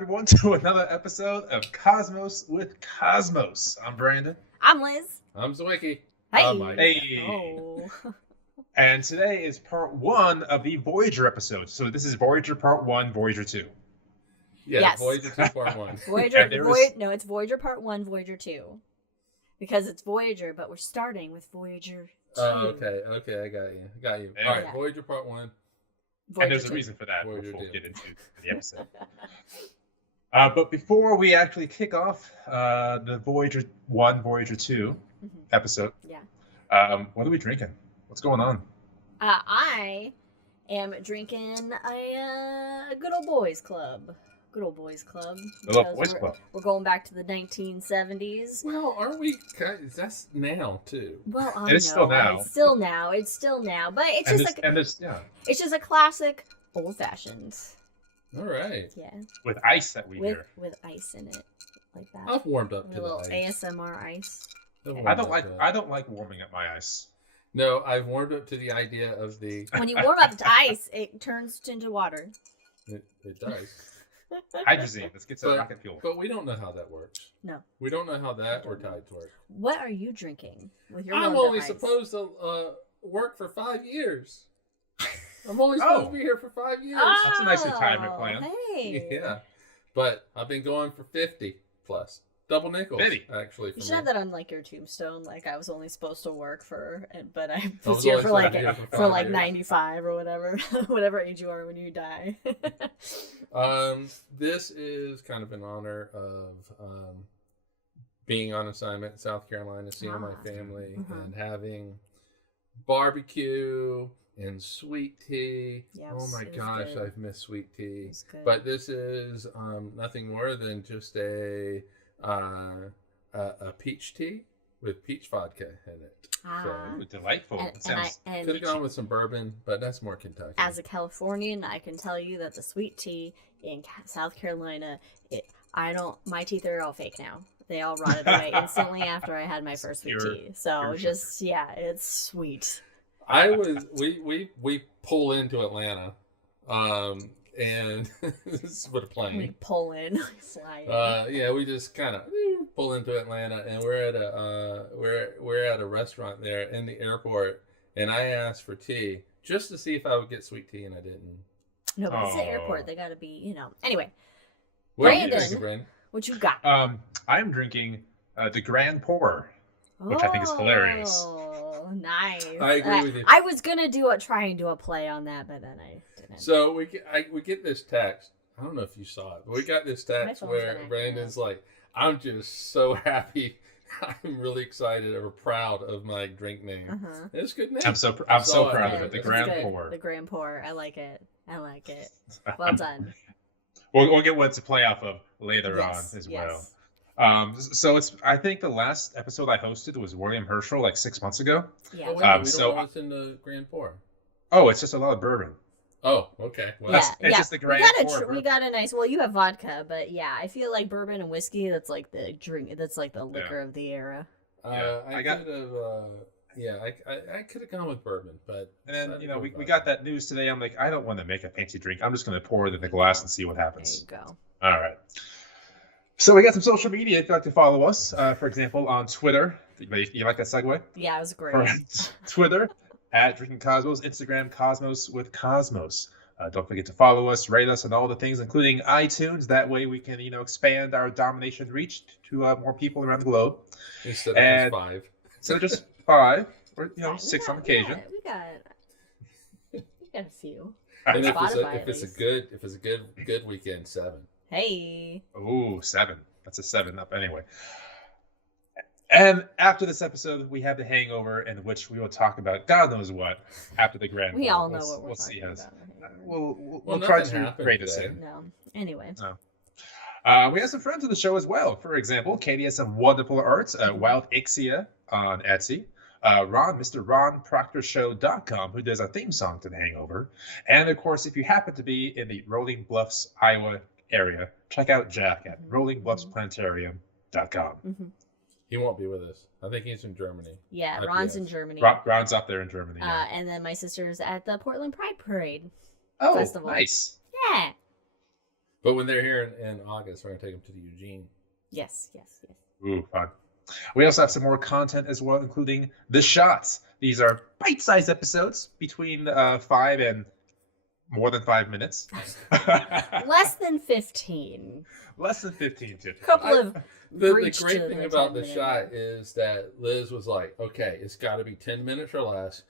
everyone to another episode of Cosmos with Cosmos. I'm Brandon. I'm Liz. I'm Zwicky. Hey. I'm Mike. Hey. Oh. And today is part 1 of the Voyager episode. So this is Voyager part 1, Voyager 2. Yeah, Yes. Voyager 2 part 1. No, it's Voyager Part 1, Voyager 2. Because it's Voyager, but we're starting with Voyager 2. Oh, okay, I got you. Yeah. All right, Voyager part 1. Voyager And there's 2. a reason for that, Voyager which we'll 2. get into the episode. But before we actually kick off the Voyager 1, Voyager 2 episode, what are we drinking? What's going on? I am drinking a good old boys club. Good old boys club. Good old because boys club. We're going back to the 1970s. Well, aren't we? That's now too. Well, I It is know. still now. It's still now. But it's And just it's just a classic old fashioned. All right. Yeah. with ice that we hear. With ice in it. Like that. I've warmed up With to a little the ice. ASMR ice. I've I warmed don't up like to it. I don't like warming up my ice. No, I've warmed up to the idea of the. When you warm up to ice, it turns into water. It does. Hydrazine. Let's get some But- rocket fuel. But we don't know how that works. No. We don't know how that or tides work. What are you drinking with your I'm warmed up only ice? supposed to work for 5 years. I'm only supposed to be here for 5 years. That's a nice retirement plan. Hey. Yeah, but I've been going for 50 plus. Double nickels, 50. actually. For You should me. have that on like your tombstone. Like I was only supposed to work but I I was here only for supposed like to be here for for 5 like years. 95 or whatever, whatever age you are when you die. This is kind of in honor of being on assignment in South Carolina, seeing my family, and having barbecue and sweet tea. Yes, Oh my it was gosh, good. I've missed sweet tea. It's good. But this is nothing more than just a peach tea with peach vodka in it. Ooh, delightful. And- That sounds Could have gone with some bourbon, but that's more Kentucky. As a Californian, I can tell you that the sweet tea in South Carolina, my teeth are all fake now. They all rotted away instantly after I had my first sweet Pure- tea. So pure just, it's sweet. We pull into Atlanta, and this is with a plane. We pull in, fly in. We just kind of pull into Atlanta, and we're at a restaurant there in the airport, and I asked for tea just to see if I would get sweet tea, and I didn't. No, but it's the Oh. airport. They got to be, Anyway, What are you Brandon. drinking, Brandon? what you got? I'm drinking the Grand Pour, which I think is hilarious. Oh, nice. I agree with you. I was gonna try and do a play on that, but then I didn't. So we get this text. I don't know if you saw it, but we got this text phone's where been acting Brandon's like, "I'm just so happy. I'm really excited or proud of my drink name. Uh-huh. It's a good name. I'm so saw it. proud of Good. it. The It's Grand good. Pour. The Grand Pour. I like it. Well done. We'll get what to play off of later Yes, on as yes. well. So I think the last episode I hosted was William Herschel like 6 months ago. Yeah. Oh, wait, Um, we so- don't know what's in the Grand Pour. Oh, it's just a lot of bourbon. Oh, okay. Well, Yeah, it's just the Grand Pour. we got a nice. Well, you have vodka, but yeah, I feel like bourbon and whiskey. That's like the drink. That's like the liquor of the era. Yeah, I could have. I could have gone with bourbon, but And then, decided to go we with got that news today. I'm like, I don't want to make a fancy drink. I'm just going to pour it in the glass and see what There happens. you go. All right. So we got some social media if you'd like to follow us. For example, on Twitter. You like that segue? Yeah, it was great. For Twitter, at Drinking Cosmos. Instagram, Cosmos with Cosmos. Don't forget to follow us, rate us, and all the things, including iTunes. That way we can, expand our domination reach to more people around the globe. instead of and- just 5. Instead of just 5, or, Yeah, 6 on occasion. We got a few. And if Spotify, it's at a good weekend, 7. Hey. Ooh, 7. That's a 7 up anyway. And after this episode, we have the hangover, in which we will talk about God knows what after the Grand We Pour. all know what we're we'll talking see about. We'll try nothing to happened grade this today. in. No. Anyway. We have some friends of the show as well. For example, Katie has some wonderful arts at Wildixia on Etsy. Mr. Ron ProctorShow.com, who does a theme song to The Hangover. And of course, if you happen to be in the Rolling Bluffs, Iowa area, check out Jack at rollingbluffsplanetarium.com. Mm-hmm. He won't be with us. I think he's in Germany. Yeah, IPS. Ron's in Germany. Ron's up there in Germany. Yeah. And then my sister's at the Portland Pride Parade. Oh, Festival. nice. Yeah. But when they're here in August, we're going to take them to the Eugene. Yes. Ooh, fun. We also have some more content as well, including the shots. These are bite-sized episodes between 5 and more than 5 minutes. Less than 15. Less than 15, typically. Couple of The breach great to thing the about 10 the minute shot mark. is that Liz was like, okay, it's got to be 10 minutes or less.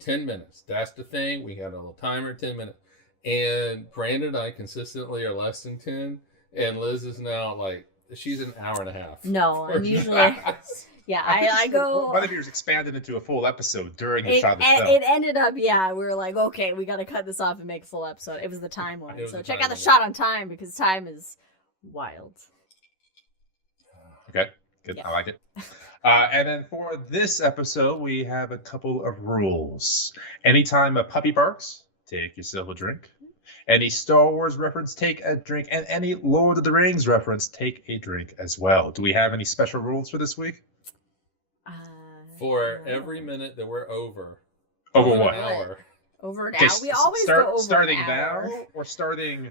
10 minutes. That's the thing. We got a little timer, 10 minutes. And Brandon and I consistently are less than 10. And Liz is now like, she's an hour and a half. No, I'm for usually. shots. Yeah, I'm pretty I sure go. One of yours expanded into a full episode during the shot itself. It ended up, we were like, okay, we got to cut this off and make a full episode. It was the time one. It was So the check time out the one. shot on time because time is wild. Okay, good. Yeah. I like it. And then for this episode, we have a couple of rules. Anytime a puppy barks, take yourself a drink. Any Star Wars reference, take a drink. And any Lord of the Rings reference, take a drink as well. Do we have any special rules for this week? For every minute that we're over. Over an what? hour. Over an Okay, hour. We always start, go over starting an hour. now or starting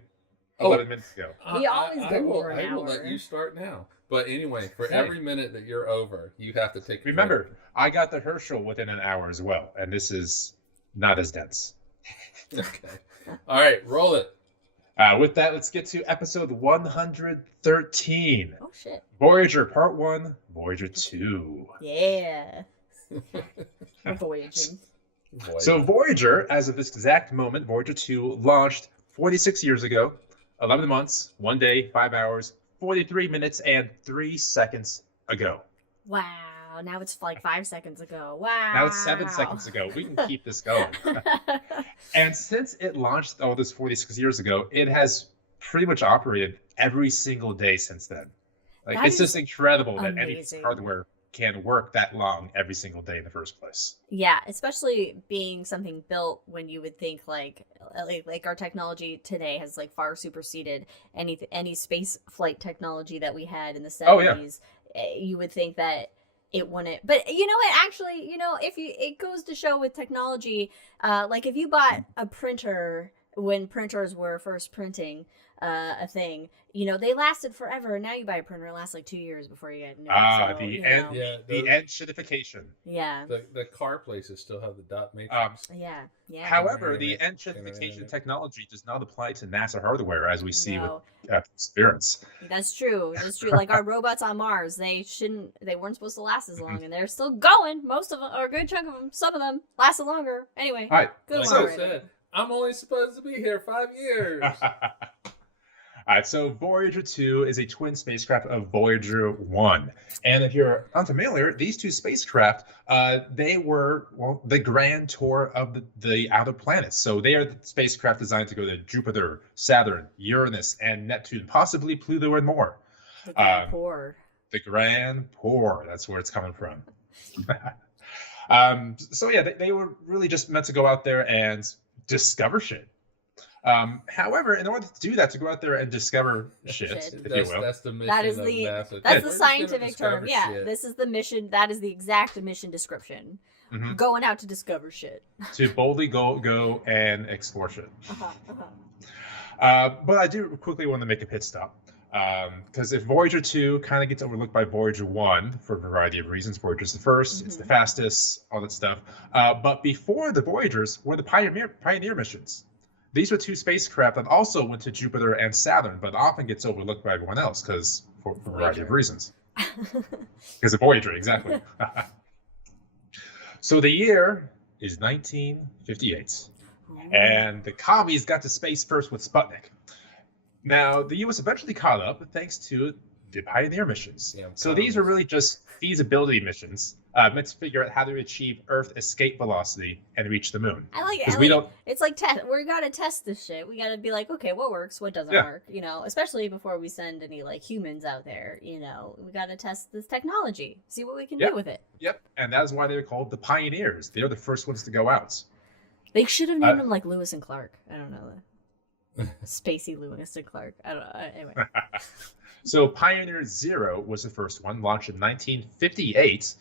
Oh. 11 minutes ago? We always go over an I will hour. let you start now. But anyway, for Okay. every minute that you're over, you have to take a drink. Remember, I got the Herschel within an hour as well, and this is not as dense. Okay. All right, roll it. With that, let's get to episode 113. Oh, shit. Voyager Part 1, Voyager 2. Yeah. We're voyaging. So Voyager, as of this exact moment, Voyager 2 launched 46 years ago, 11 months, 1 day, 5 hours, 43 minutes, and 3 seconds ago. Wow. Now it's like 5 seconds ago. Wow. Now it's 7 seconds ago. We can keep this going. And since it launched all this 46 years ago, it has pretty much operated every single day since then. Like, That it's is just incredible that any amazing. hardware can work that long every single day in the first place. Yeah, especially being something built when you would think like our technology today has like far superseded any space flight technology that we had in the 70s. Oh, yeah. You would think that it wouldn't, but you know what, actually, if it goes to show with technology, like if you bought a printer when printers were first printing a thing, they lasted forever. Now you buy a printer, it lasts like 2 years before you get a new one. So, The Yeah, enshitification. yeah, the car places still have the dot matrix. yeah. However, the Internet. enshitification technology does not apply to NASA hardware, as we see No. with Perseverance. That's true. Like our robots on Mars, they weren't supposed to last as long, and they're still going. Most of them, or a good chunk of them, some of them lasted longer. Anyway, All right. good Like one. I Raven. said, I'm only supposed to be here 5 years. All right, so Voyager 2 is a twin spacecraft of Voyager 1. And if you're unfamiliar, these two spacecraft, they were, the grand tour of the outer planets. So they are the spacecraft designed to go to Jupiter, Saturn, Uranus, and Neptune, possibly Pluto and more. The Grand Pour. The Grand Pour, that's where it's coming from. So yeah, they were really just meant to go out there and discover shit. However, in order to do that, to go out there and discover shit, if you will. That's the mission. That is of the- NASA. That's We're the just scientific gonna term. discover Yeah, shit. this is the mission. That is the exact mission description. Mhm. Going out to discover shit. To boldly go and explore shit. Uh-huh. But I do quickly want to make a pit stop. Because if Voyager 2 kind of gets overlooked by Voyager 1 for a variety of reasons, Voyager's the first, it's the fastest, all that stuff. But before the Voyagers were the Pioneer missions. These were two spacecraft that also went to Jupiter and Saturn, but often gets overlooked by everyone else because for a variety of reasons. Because of Voyager, exactly. So the year is 1958. And the commies got to space first with Sputnik. Now, the U.S. eventually caught up thanks to the Pioneer missions. Yeah, So these are really just feasibility missions meant to figure out how to achieve Earth escape velocity and reach the moon. I like it. Because we don't. It's like we gotta test this shit. We gotta be like, okay, what works, what doesn't Yeah. work, especially before we send any like humans out there. We gotta test this technology, see what we can Yep. do with it. Yep, and that is why they're called the Pioneers. They're the first ones to go out. They should have named them like Lewis and Clark. I don't know. Spacey Lewis and Clark. I don't know. Anyway. So Pioneer 0 was the first one, launched in 1958,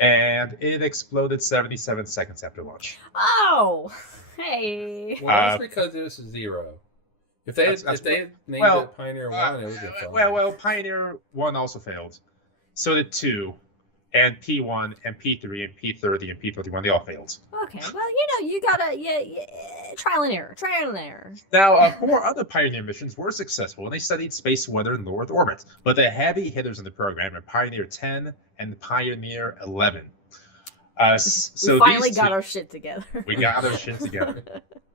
and it exploded 77 seconds after launch. Oh, hey. Well, that's because it was 0. If they That's had named well, it Pioneer 1, it would have been well, Pioneer 1 also failed. So did 2, and P1, and P3, and P30, and P31. They all failed. Okay, well, you gotta trial and error. Now, 4 other Pioneer missions were successful, and they studied space weather in low Earth orbit. But the heavy hitters in the program are Pioneer 10 and Pioneer 11. We finally got our shit together. We got our shit together.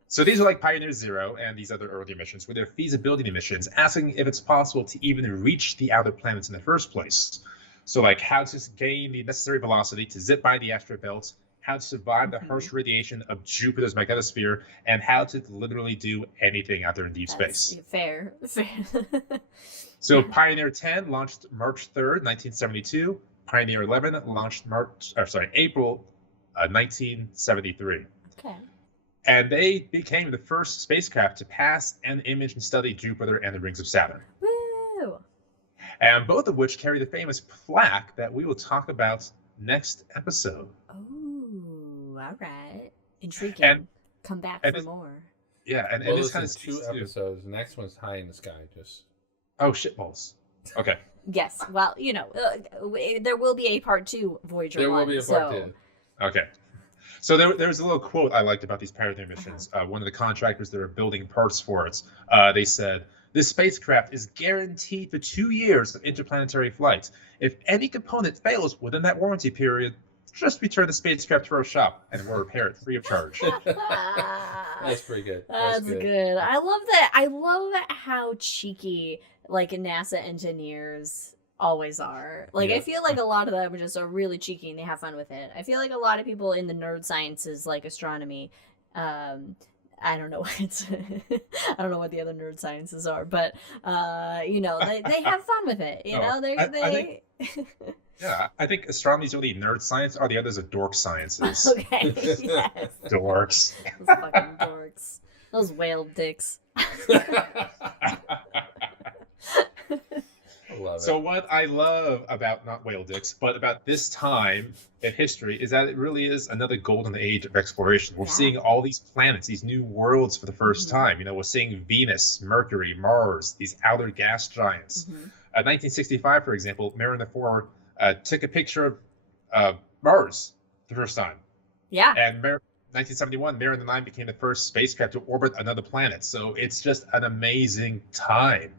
So these are like Pioneer 0 and these other earlier missions, where they're feasibility missions, asking if it's possible to even reach the outer planets in the first place. So like how to gain the necessary velocity to zip by the asteroid belt, how to survive the harsh radiation of Jupiter's magnetosphere, and how to literally do anything out there in deep space. Fair. So Pioneer 10 launched March 3rd, 1972. Pioneer 11 launched April 1973. Okay. And they became the first spacecraft to pass and image and study Jupiter and the rings of Saturn. Woo! And both of which carry the famous plaque that we will talk about next episode. Oh, all right. Intriguing. And, come back for more. Yeah, and this kind of 2 episodes. The next one's High in the Sky. Just shitballs. Okay. Yes. Well, there will be a part 2 Voyager. There will be a part 2. Okay. So there was a little quote I liked about these Pioneer missions. One of the contractors that were building parts for it, they said, "This spacecraft is guaranteed for 2 years of interplanetary flight. If any component fails within that warranty period, just return the spacecraft to our shop and we'll repair it free of charge." That's pretty good. That's good. I love that. I love how cheeky like NASA engineers always are. Like, yeah. I feel like a lot of them just are really cheeky and they have fun with it. I feel like a lot of people in the nerd sciences, like astronomy, I don't know what I don't know what the other nerd sciences are, but they have fun with it. I think astronomy is really nerd science. All the others are dork sciences. Okay. Yes. Dorks. Those fucking dorks. Those whale dicks. So what I love about not whale dicks, but about this time in history is that it really is another golden age of exploration. We're seeing all these planets, these new worlds for the first time. We're seeing Venus, Mercury, Mars, these outer gas giants. 1965, for example, Mariner 4 took a picture of Mars the first time. Yeah. And 1971, Mariner 9 became the first spacecraft to orbit another planet. So it's just an amazing time.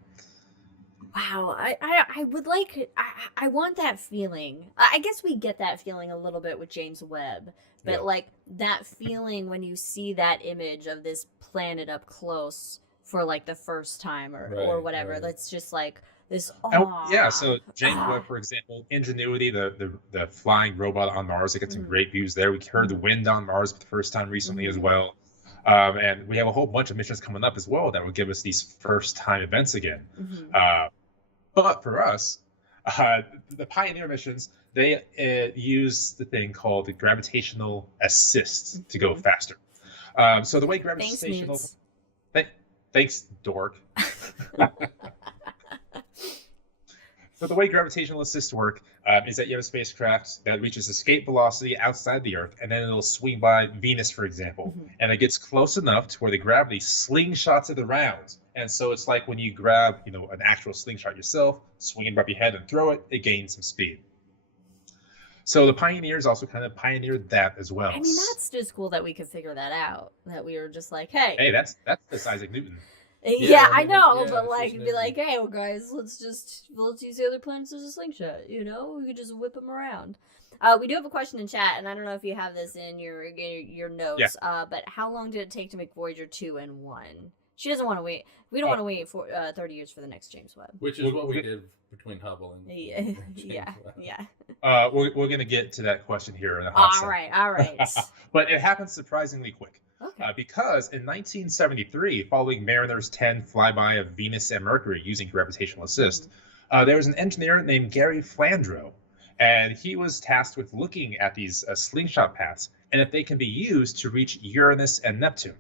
Wow, I would like, I want that feeling. I guess we get that feeling a little bit with James Webb, but like that feeling when you see that image of this planet up close for like the first time or whatever, that's just like this. So James Webb, for example, Ingenuity, the flying robot on Mars, it got some great views there. We heard the wind on Mars for the first time recently as well. And we have a whole bunch of missions coming up as well that will give us these first time events again. But for us, the Pioneer missions, they use the thing called the gravitational assist to go faster. So the way gravitational... Thanks, dork. So the way gravitational assists work is that you have a spacecraft that reaches escape velocity outside the Earth, and then it'll swing by Venus, for example. And it gets close enough to where the gravity slingshots it around. And so it's like when you grab, an actual slingshot yourself, swing it above your head and throw it, it gains some speed. So the Pioneers also kind of pioneered that as well. I mean, that's just cool that we could figure that out. That we were just like, hey, that's Isaac Newton. Yeah, I know, but like, be like, hey, well, guys, let's use the other planets as a slingshot. We could just whip them around. We do have a question in chat, and I don't know if you have this in your notes. Yeah. But how long did it take to make Voyager 2 and 1? She doesn't want to wait. We don't want to wait for 30 years for the next James Webb. Which is what we did between Hubble and James Webb. We're gonna get to that question here in a hot second. All right. But it happened surprisingly quick. Okay. Because in 1973, following Mariner's 10 flyby of Venus and Mercury using gravitational assist, there was an engineer named Gary Flandreau, and he was tasked with looking at these slingshot paths and if they can be used to reach Uranus and Neptune.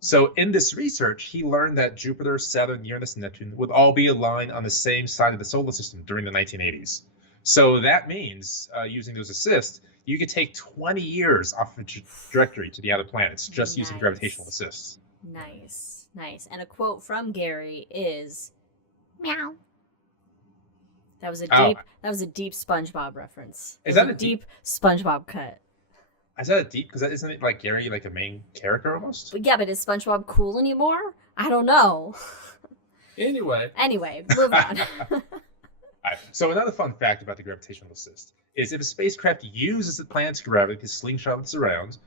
So in this research, he learned that Jupiter, Saturn, Uranus, and Neptune would all be aligned on the same side of the solar system during the 1980s. So that means, using those assists, you could take 20 years off the trajectory to the other planets just using gravitational assists. Nice. Nice. And a quote from Gary is, "Meow." That was a Oh. deep SpongeBob reference. Is It was that a deep SpongeBob cut? Is that a deep? Because isn't it like Gary, like a main character almost? But yeah, but is SpongeBob cool anymore? I don't know. Anyway, Move on. Alright, so another fun fact about the gravitational assist is if a spacecraft uses the planet's gravity to slingshot it around,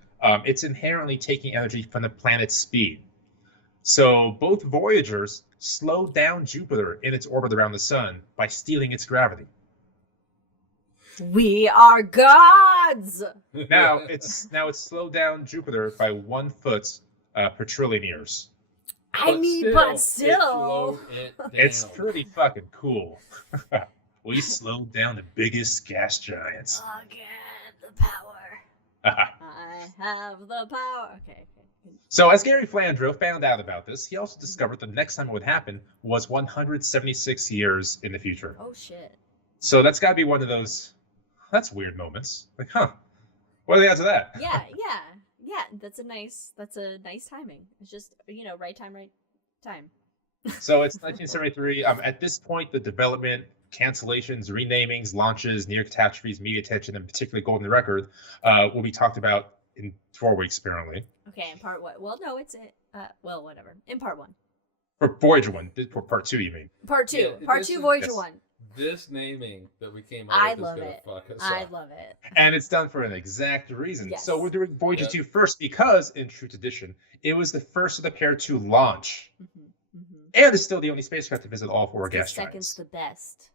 it's inherently taking energy from the planet's speed. So both Voyagers slowed down Jupiter in its orbit around the sun by stealing its gravity. We are gods. Now it's slowed down Jupiter by 1 foot per trillion years. But still. it slowed it down. It's pretty fucking cool. We slowed down the biggest gas giants. I get the power. I have the power. Okay. So as Gary Flandreau found out about this, he also discovered the next time it would happen was 176 years in the future. Oh shit. So that's got to be one of those, that's weird moments. Like, what are the odds of that? Yeah. That's a nice timing. It's just, right time, right time. So it's 1973. At this point, the development, cancellations, renamings, launches, near catastrophes, media attention, and particularly Golden Record will be talked about in 4 weeks, apparently. Okay, in part what? Well, no, it's whatever. In part 1. For Voyager 1, for part 2, you mean? Part 2. Yeah, Part 2, Voyager yes. 1. This naming that we came I up with love is it. going to fuck us I up. love it. And it's done for an exact reason. Yes. So we're doing Voyager Yep. 2 first because, in true tradition, it was the first of the pair to launch. And it's still the only spacecraft to visit all 4 gas Second's giants. the best.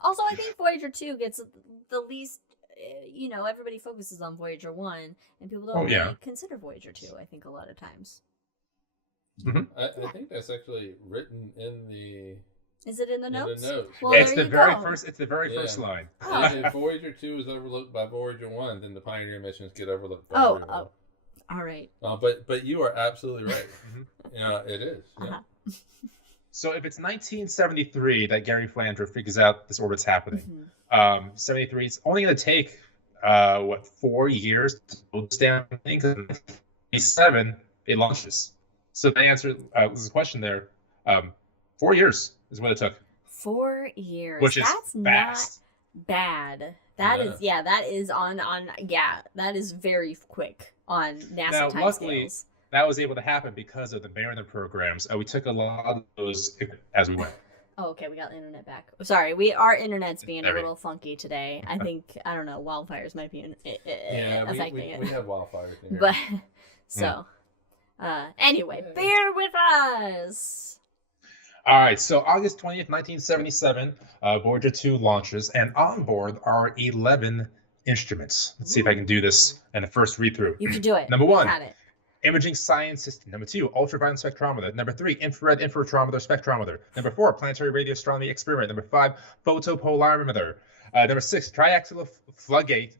Also, I think Voyager 2 gets the least, everybody focuses on Voyager 1, and people don't really consider Voyager 2, I think, a lot of times. I think that's actually written in the... Is it in the notes? notes. Well, It's there the you very go. first. It's the very first line. Oh. If Voyager 2 is overlooked by Voyager 1, then the Pioneer missions get overlooked by Voyager 1. All right. But you are absolutely right. Yeah, it is. Yeah. Uh-huh. So if it's 1973 that Gary Flandreau figures out this orbit's happening, 73, it's only going to take 4 years to slow this down. Because 1977 it launches. So the answer was a question there. 4 years is what it took. 4 years. Which is That's fast. not bad. That is very quick on NASA Now, time luckily, scales. that was able to happen because of the Mariner programs. We took a lot of those as we went. Oh, okay, we got the internet back. Sorry, our internet's being a little funky today. I think, I don't know, wildfires might be affecting it. We have wildfires in here. But, so, anyway, bear with us. All right, so August 20th, 1977, Voyager 2 launches, and on board are 11 instruments. Let's see if I can do this in the first read-through. You can do it. Number You 1, got it. imaging science system. Number 2, ultraviolet spectrometer. Number 3, infrared interferometer spectrometer. Number 4, planetary radio astronomy experiment. Number 5, photopolarimeter. Number 6, triaxial fluxgate,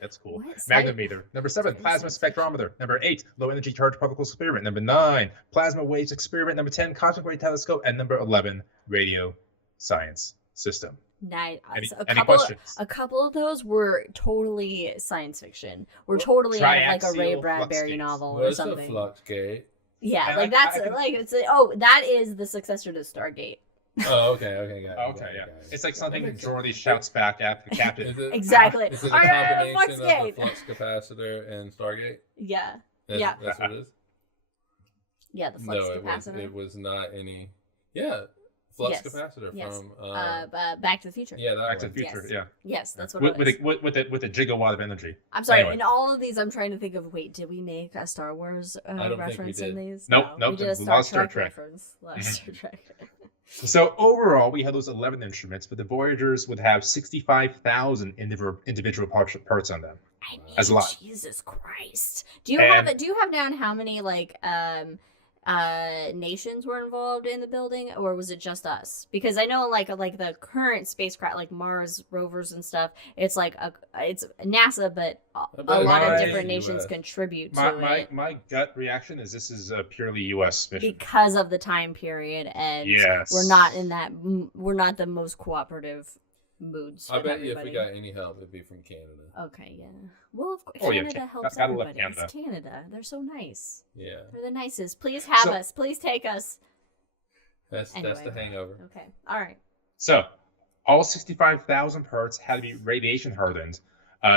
that's cool. What? Magnetometer. Number 7, plasma spectrometer. Number 8, low energy charged particle experiment. Number 9, plasma waves experiment. Number 10, cosmic ray telescope. And number 11, radio science system. Nice. Any questions? A couple of those were totally science fiction. We're totally out of like a Ray Triaxial Bradbury fluxgate. novel or What's a something. fluxgate? Yeah, And like I that's can- that is the successor to Stargate. Oh, okay, got it. Okay, yeah. got it. It's like something That makes Jordy shouts back at the captain. Is it, Exactly. Is it a All right, combination of Fluxgate. the flux capacitor and Stargate? Yeah. That's what it is? Yeah, the flux No, capacitor. it was not any... Yeah, flux Yes, capacitor yes. from... Back to the Future. yeah, that Back to one. the Future, Yes. yeah. Yes, that's what With, it was. with a gigawatt of energy. I'm sorry. Anyway. In all of these, I'm trying to think of. Wait, did we make a Star Wars don't think we reference in did. these? Nope, No, nope, We did a a lot of Star Trek. reference. A lot of Star Trek. So overall, we had those 11 instruments, but the Voyagers would have 65,000 individual parts on them. I mean, That's a lot. Jesus Christ. Do you And- have down how many nations were involved in the building, or was it just us? Because I know like the current spacecraft, like Mars rovers and stuff, it's it's NASA, but a bet lot of it's different US. nations contribute to it My gut reaction is this is a purely U.S. mission. because of the time period, and Yes. we're not the most cooperative. moods. I with bet you if everybody. we got any help, it'd be from Canada. Okay, yeah. Well, of course, Oh, yeah, Canada helps gotta love everybody. Canada. It's Canada. They're so nice. Yeah, They're the nicest. Please have So- us. Please take us. that's the Anyway. hangover. Okay. All right. So, all 65,000 parts had to be radiation hardened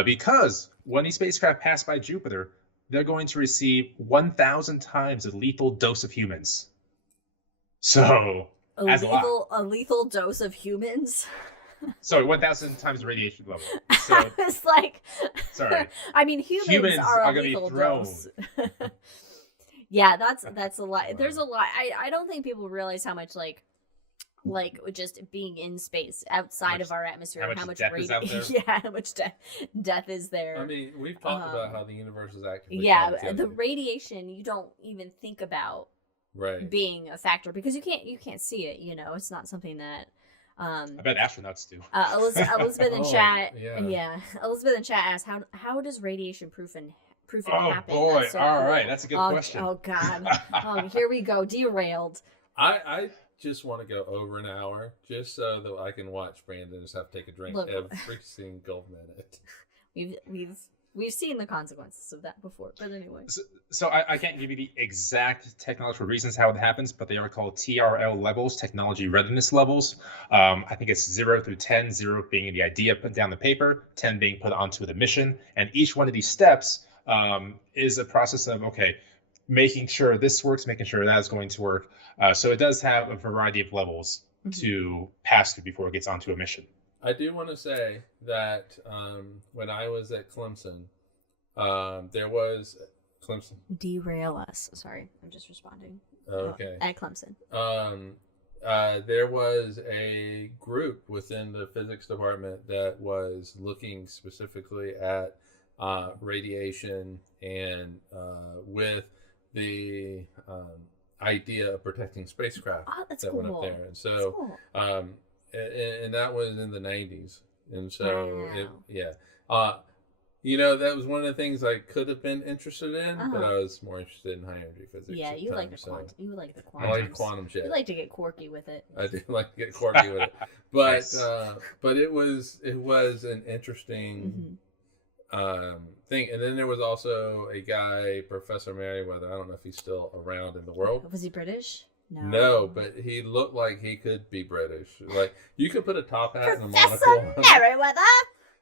because when these spacecraft pass by Jupiter, they're going to receive 1,000 times the lethal dose of humans. So, that's a lot. A lethal dose of humans. Sorry, 1,000 times the radiation level. So, It's like, sorry. I mean, humans are a are gonna be lethal thrown. dose. Yeah, that's a lot. There's a lot. I don't think people realize how much like just being in space outside of our atmosphere, how how much much death is out there? yeah, how much death is there. I mean, we've talked about how the universe is actively yeah, coming together. the radiation you don't even think about right. being a factor because you can't see it. You know, it's not something that. I bet astronauts do. Elizabeth in Oh, chat, yeah. Elizabeth in chat asked how does radiation proofing Oh happen? boy! That's so All cool. right, that's a good question. Oh god! Here we go, derailed. I just want to go over an hour just so that I can watch Brandon just have to take a drink Look. every single minute. We've seen the consequences of that before, but anyway. So I can't give you the exact technological reasons how it happens, but they are called TRL levels, technology readiness levels. I think it's 0 through 10, 0 being the idea put down the paper, 10 being put onto the mission. And each one of these steps is a process of, okay, making sure this works, making sure that is going to work. So it does have a variety of levels to pass through before it gets onto a mission. I do want to say that when I was at Clemson, there was Clemson. Derail us. Sorry, I'm just responding. Okay. At Clemson. There was a group within the physics department that was looking specifically at radiation and with the idea of protecting spacecraft That's that cool. went up there. And so, That's cool. and that was in the 90s. And so, Wow. that was one of the things I could have been interested in, but I was more interested in high energy physics. Yeah, at you the like time, the quantum. You like the I quantum. like quantum shit. You like to get quirky with it. I do like to get quirky with it, but Nice. but it was an interesting thing. And then there was also a guy, Professor Merriweather. I don't know if he's still around in the world. Was he British? No, but he looked like he could be British. Like you could put a top hat and a Professor monocle. Merriweather.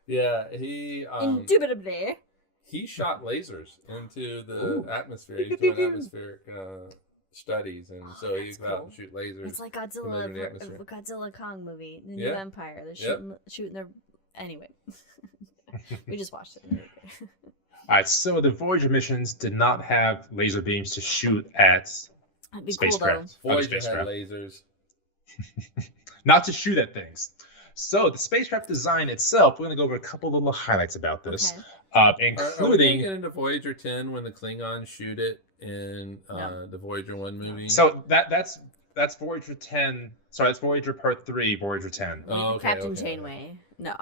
Yeah, he Indubitably. he shot lasers into the atmosphere. He's doing atmospheric studies, and so he's That's out cool. and shoot lasers. It's like from under the Godzilla, atmosphere. Godzilla Kong movie, the Yeah. New Empire. They're shooting their. Anyway, we just watched it. All right, so the Voyager missions did not have laser beams to shoot at That'd be cool though. spacecraft. other Voyager had spacecraft. lasers. Not to shoot at things. So the spacecraft design itself, we're going to go over a couple little highlights about this, Okay. Are we including. getting into Voyager 10 when the Klingons shoot it in the Voyager 1 movie? So that's Voyager 10. Sorry, that's Voyager Part 3, Voyager 10. Oh, okay, Captain okay. Janeway. No.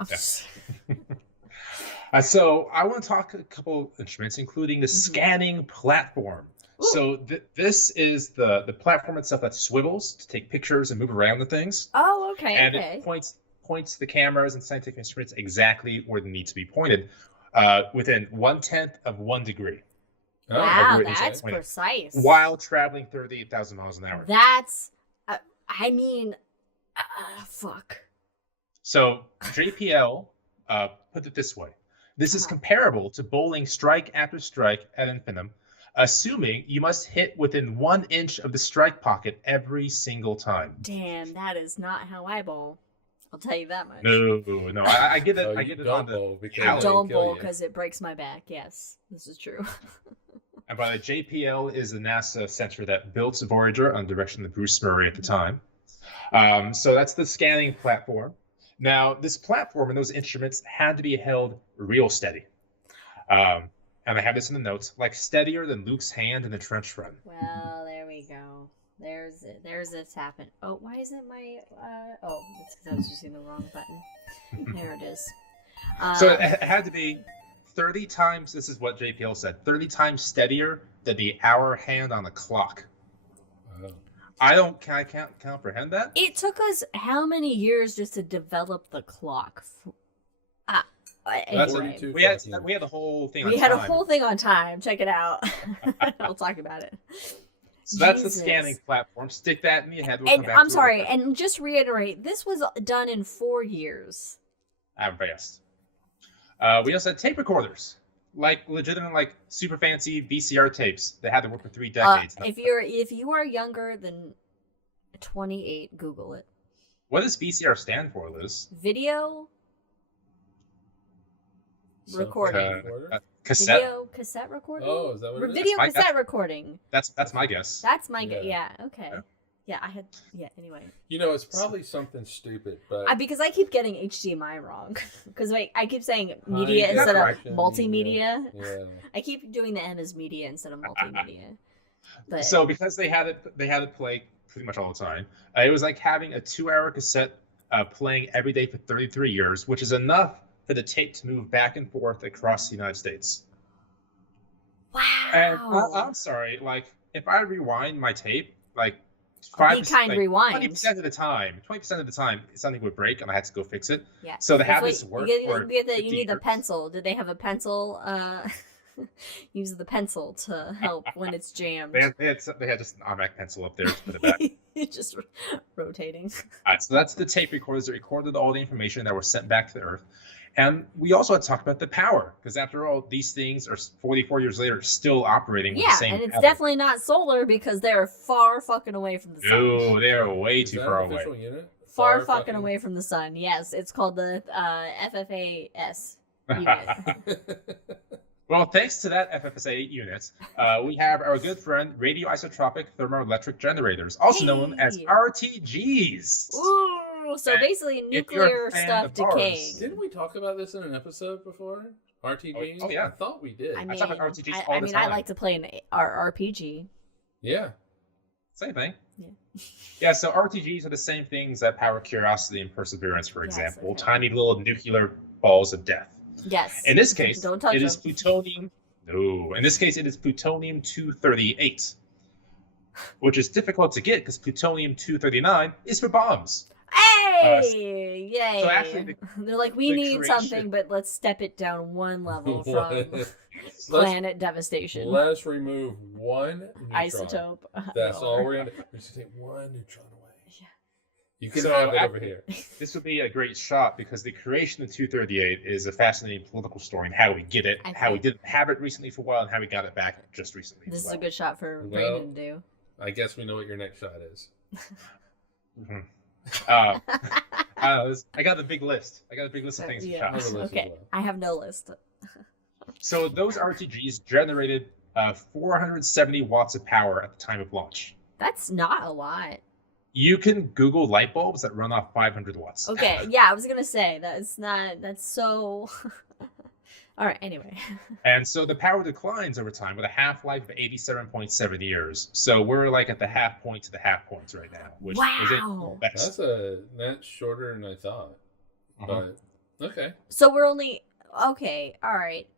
So I want to talk a couple instruments, including the scanning platform. Ooh. So this is the platform itself that swivels to take pictures and move around the things. Oh, okay. And Okay. it points the cameras and scientific instruments exactly where they need to be pointed, within 1/10 of 1 degree, Oh, Wow, okay. that's Wait. precise. while traveling 38,000 miles an hour. That's. I mean, fuck. So JPL put it this way: this is comparable to bowling strike after strike ad infinitum, assuming you must hit within 1 inch of the strike pocket every single time. Damn, that is not how I bowl. I'll tell you that much. No, I get it. Oh, I you get it don't on the bowl because Don't it'll Don't kill bowl you. because it breaks my back. Yes, this is true. And by the JPL is the NASA center that built Voyager under direction of Bruce Murray at the time. So that's the scanning platform. Now, this platform and those instruments had to be held real steady. And I have this in the notes, like steadier than Luke's hand in the trench run. Well, there we go. There's it. There's it's happened. Oh, why isn't my? Oh, it's because I was using the wrong button. There it is. So it had to be 30 times, this is what JPL said, 30 times steadier than the hour hand on the clock. Oh. I can't comprehend that. It took us how many years just to develop the clock? That's Anyway, Too we had fucking- we had the whole thing. we on had a time. whole thing on time. Check it out. We'll talk about it. So that's the Jesus. scanning platform. Stick that in your head. We'll come And back I'm to sorry, it. and just reiterate, this was done in 4 years. I'm fast. We also had tape recorders, like legitimate, like super fancy VCR tapes that had to work for 3 decades. If you are younger than 28, Google it. What does VCR stand for, Liz? Video recording. Cassette. Video cassette recording. Oh, is that what it is? Video My cassette guess. recording. That's my guess. That's my Yeah. okay. Yeah. Yeah, I had anyway. It's probably something stupid, but Because I keep getting HDMI wrong. Because I keep saying High media instead of definition multimedia. yeah. I keep doing the M as media instead of multimedia. But So because they had it play pretty much all the time, it was like having a 2-hour cassette playing every day for 33 years, which is enough for the tape to move back and forth across the United States. wow. And I'm sorry, like if I rewind my tape, like Be kind, rewind. 20% of the time, something would break and I had to go fix it. Yeah. So to have That's this what- work you for need 50 a years. pencil. Did they have a pencil? Use the pencil to help when it's jammed. They had just an automatic pencil up there to put it back. Just rotating. So that's the tape recorders that recorded all the information that were sent back to the Earth. And we also had to talk about the power, because after all, these things are 44 years later still operating with the Yeah, same and it's power. definitely not solar because they're far fucking away from the sun. No, they are way Is too that far an away. official unit? Far fucking away from the sun. Yes, it's called the FFAS unit. Well, thanks to that FFSA unit, we have our good friend radioisotropic thermoelectric generators, also known as Hey. RTGs. Ooh, so And basically if you're a nuclear fan stuff of ours- decaying. Didn't we talk about this in an episode before? RTGs? Oh, yeah. I thought we did. I talk mean, about RTGs I all the mean, I time. like to play an RPG. Yeah. Same thing. Yeah. Yeah, so RTGs are the same things that power Curiosity and Perseverance, for Yes, example. okay. Tiny little nuclear balls of death. Yes. In this case, Don't touch it is them. plutonium. No, in this case, it is plutonium-238, which is difficult to get because plutonium-239 is for bombs. Hey! Yay! so actually They're like, we the need creation- something, but let's step it down one level from Let's- planet devastation. Let's remove one neutron. Isotope. That's all Or- we're gonna do. We should take one neutron away. Yeah. You can So have it after- over here. This would be a great shot because the creation of 238 is a fascinating political story and how we get it, I how we think- didn't have it recently for a while, and how we got it back just recently. This as is well. a good shot for Well- Brandon to do. I guess we know what your next shot is. Mhm. I got a big list. I got a big list of things to Yeah. shot. Have a list as Okay, well. I have no list. So those RTGs generated 470 watts of power at the time of launch. That's not a lot. You can Google light bulbs that run off 500 watts. Okay, yeah, I was gonna say that's not. That's so. All right. Anyway. And so the power declines over time with a half-life of 87.7 years. So we're like at the half point to the half points right now. Which Wow. That's That's shorter than I thought. Uh-huh. But okay. So we're only okay. All right.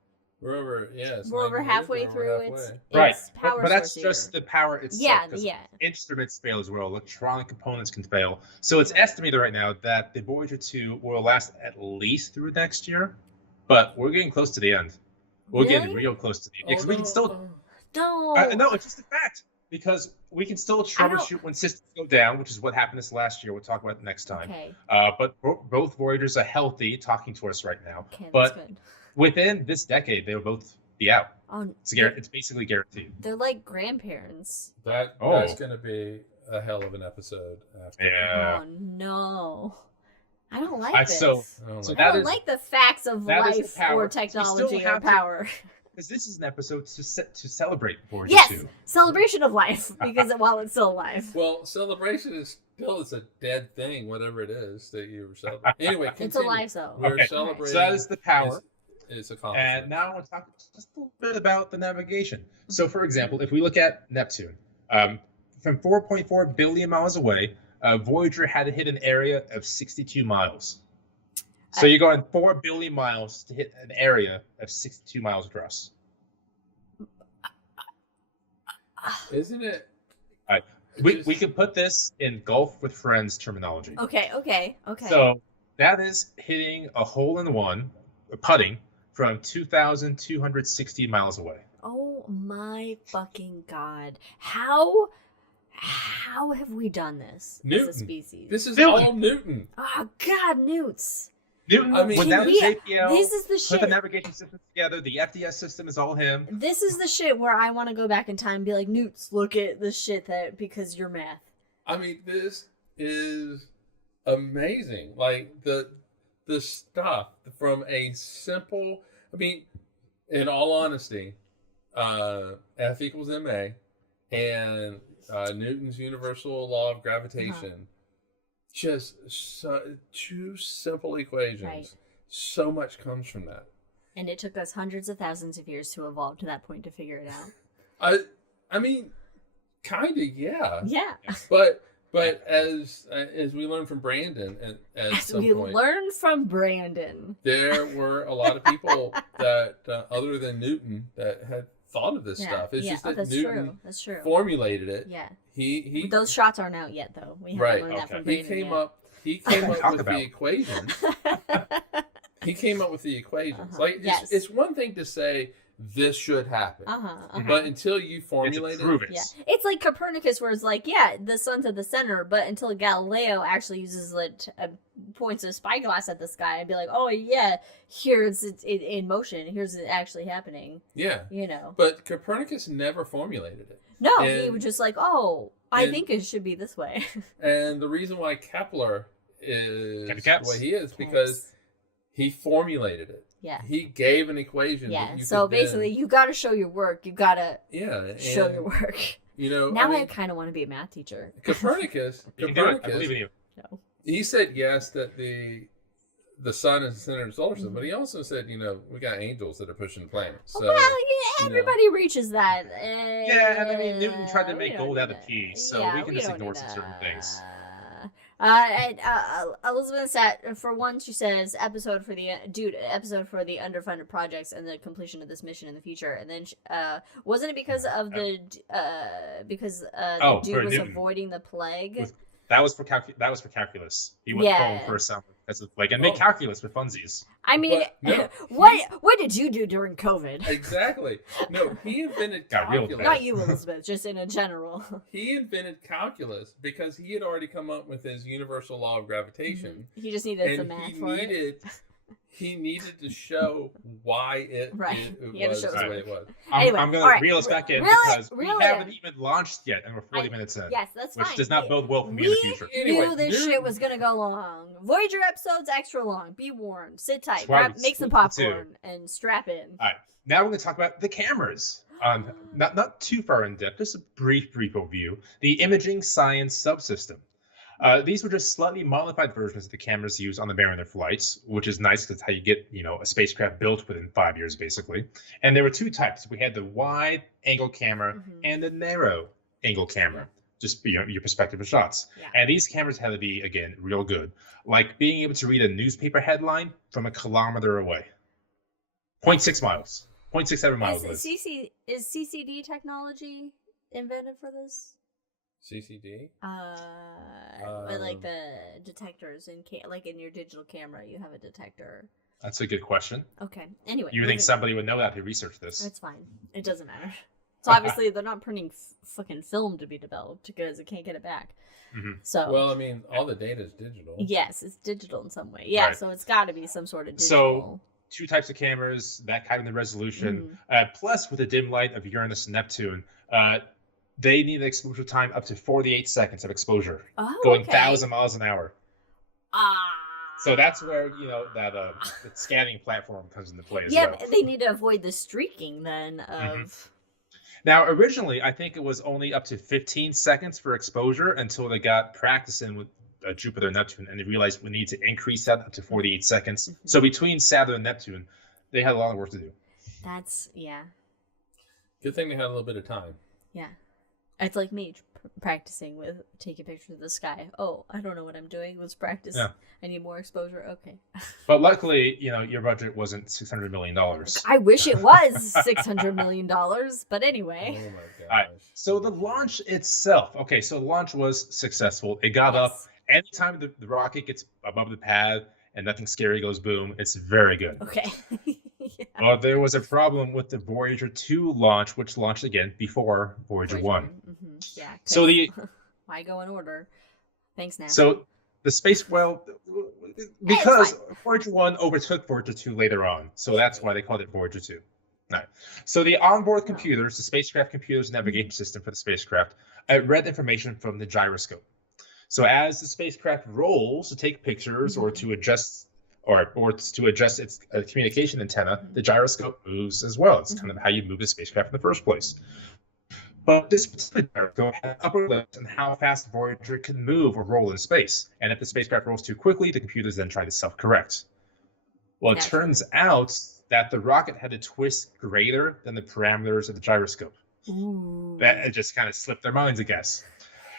We're over it's We're over 90 halfway years, we're through. over It's halfway. right. power But that's source just here. the power itself. Yeah. 'cause Yeah. Instruments fail as well. Electronic components can fail. So it's estimated right now that the Voyager 2 will last at least through next year. But we're getting close to the end. We're getting Really? real close to the end. Oh, Because we can still No. no, it's just a fact. Because we can still troubleshoot when systems go down, which is what happened this last year. We'll talk about it next time. Okay. But both Voyagers are healthy, talking to us right now. Okay. But- That's good. Within this decade, they'll both be out. Oh, It's basically guaranteed. they're like grandparents. That's Oh. gonna be a hell of an episode after. Yeah. Oh no. I don't like I- this. so- I don't So like I that don't is- like the facts of that is the life power. or We still technology or have to- power. Because this is an episode to celebrate Voyager Yes, 2. celebration of life because while it's still alive, Well, celebration is still a dead thing, whatever it is that you were celebrating. Anyway, it's continue. alive. So We're Okay, celebrating. So that is the power. Is accomplishment. And now I want to talk just a little bit about the navigation. So, for example, if we look at Neptune, from 4.4 billion miles away, Voyager had to hit an area of 62 miles. So you're going 4 billion miles to hit an area of 62 miles across. Isn't it? We can put this in golf with friends terminology. Okay. So that is hitting a hole in one, putting from 2,260 miles away. Oh my fucking god! How have we done this as Newton. a species? This is Newton. all Newton. Oh god, newts. Newton I mean, without the JPL, this is the put the shit. navigation system together. The FDS system is all him. This is the shit where I want to go back in time and be like, Newts, look at the shit that because you're math. I mean, this is amazing. Like the stuff from a simple. I mean, in all honesty, F equals ma, and Newton's universal law of gravitation. Just two simple equations. Right. So much comes from that. And it took us hundreds of thousands of years to evolve to that point to figure it out. I mean, kind of, yeah. Yeah. But as we learned from Brandon at As some we point, learned from Brandon. there were a lot of people that other than Newton that had thought of this stuff. It's just that that's Newton true. That's true. formulated it. Yeah. He Those shots aren't out yet, though. We haven't right. learned that from He Brandon came yet. up. He came up Talk with about. the equations. He came up with the equations. Like Yes. it's one thing to say this should happen, but until you formulate prove it, it. Yeah, it's like Copernicus, where it's like, yeah, the sun's at the center, but until Galileo actually uses points a spyglass at the sky and be like, oh yeah, here's it in motion, here's it actually happening. yeah. You know, But Copernicus never formulated it. no, he And- was just like, oh, I and- think it should be this way. And the reason why Kepler is Cappy the caps. way he is because he formulated it. Yeah. He gave an equation. Yeah, that you so could then- basically, you got to show your work. You got to yeah, show and, your work. You know, Now I I mean, kind of want to be a math teacher. Copernicus. You can do it. I believe in Copernicus. you. No. He said yes that the sun is the center of the solar system, but he also said, we got angels that are pushing planets. So well, yeah, everybody reaches that. Yeah, and I mean, Newton tried to we make don't gold out need of to- peas, so yeah, we can just don't ignore need some to- certain things. Elizabeth sat for one. She says episode for the underfunded projects and the completion of this mission in the future. And then wasn't it because of the dude for was Newton. avoiding the plague? That was for calculus. He went home for a summer because of and make calculus with funsies. I mean, But, no, what did you do during COVID? exactly. No, he invented Got real calculus. Not you, Elizabeth, just in a general. He invented calculus because he had already come up with his universal law of gravitation. He just needed some And math for it. he needed to show why it He had to was show the us way it was. Anyway, I'm going all to right. reel us back in Reel it- because reel we it haven't in. even launched yet, and we're 40 minutes in. Yes, that's which fine. does not bode well for me in the future. Anyway, Knew this Newton- shit was gonna go long. Voyager episodes extra long. Be warned. Sit tight. That's why we Make some split the two. popcorn and strap in. All right, now we're going to talk about the cameras. Not too far in depth, just a brief overview. The imaging science subsystem. These were just slightly modified versions of the cameras used on the Mariner flights, which is nice because it's how you get, a spacecraft built within 5 years, basically. And there were two types. We had the wide angle camera and the narrow angle camera, just your perspective of shots. Yeah. And these cameras had to be, again, real good, like being able to read a newspaper headline from a kilometer away. 0.6 miles, 0.67 miles. Is CCD technology invented for this? CCD? But like the detectors in in your digital camera, you have a detector. That's a good question. Okay. Anyway, You would think moving- somebody would know that who researched this. It's fine. It doesn't matter. So obviously they're not printing fucking film to be developed because it can't get it back. Mhm. So Well, I mean, all the data is digital. yes, it's digital in some way. Yeah, Right. so it's got to be some sort of So, digital. Two types of cameras, that kind of the resolution. Mm-hmm. Plus, with the dim light of Uranus and Neptune, they need an exposure time up to 48 seconds of exposure, going 1,000 miles an hour. So that's where the scanning platform comes into play as well. Yeah, they need to avoid the streaking then of. Now, originally, I think it was only up to 15 seconds for exposure until they got practicing with Jupiter and Neptune, and they realized we need to increase that up to 48 seconds. Mm-hmm. So between Saturn and Neptune, they had a lot of work to do. That's Good thing they had a little bit of time. yeah. It's like me practicing with taking pictures of the sky. Oh, I don't know what I'm doing. Let's practice. Yeah. I need more exposure. Okay. But luckily, your budget wasn't $600 million. I wish it was $600 million, but anyway. Oh my gosh. All right. So the launch itself, okay, so the launch was successful. It got up. Yes. Anytime the rocket gets above the pad and nothing scary goes boom, it's very good. Okay. Yeah. Well, there was a problem with the Voyager 2 launch, which launched again before Voyager 1. Mhm. Yeah. So 'cause the why go in order? Thanks, NASA. so the space because Voyager 1 overtook Voyager 2 later on, so that's why they called it Voyager 2. All right. So the onboard computers, the spacecraft computers navigation system for the spacecraft, read information from the gyroscope. So as the spacecraft rolls to take pictures or to adjust to adjust its communication antenna, the gyroscope moves as well. It's kind of how you move the spacecraft in the first place. But this particular gyroscope had upper limits on how fast Voyager can move or roll in space. And if the spacecraft rolls too quickly, the computers then try to self-correct. Well, it turns out that the rocket had a twist greater than the parameters of the gyroscope. Ooh. That it just kind of slipped their minds, I guess.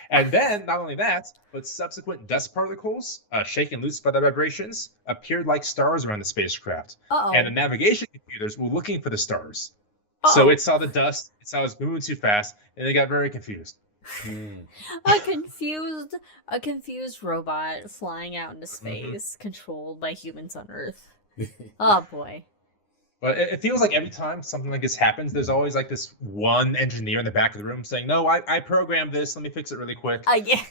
And then, not only that, but subsequent dust particles, shaken loose by the vibrations, appeared like stars around the spacecraft. Uh-oh. And the navigation computers were looking for the stars. Uh-oh. So it saw the dust, it saw us moving too fast, and they got very confused. A confused robot flying out into space, controlled by humans on Earth. Oh boy. But it feels like every time something like this happens, there's always like this one engineer in the back of the room saying, "No, I programmed this. Let me fix it really quick." Yeah,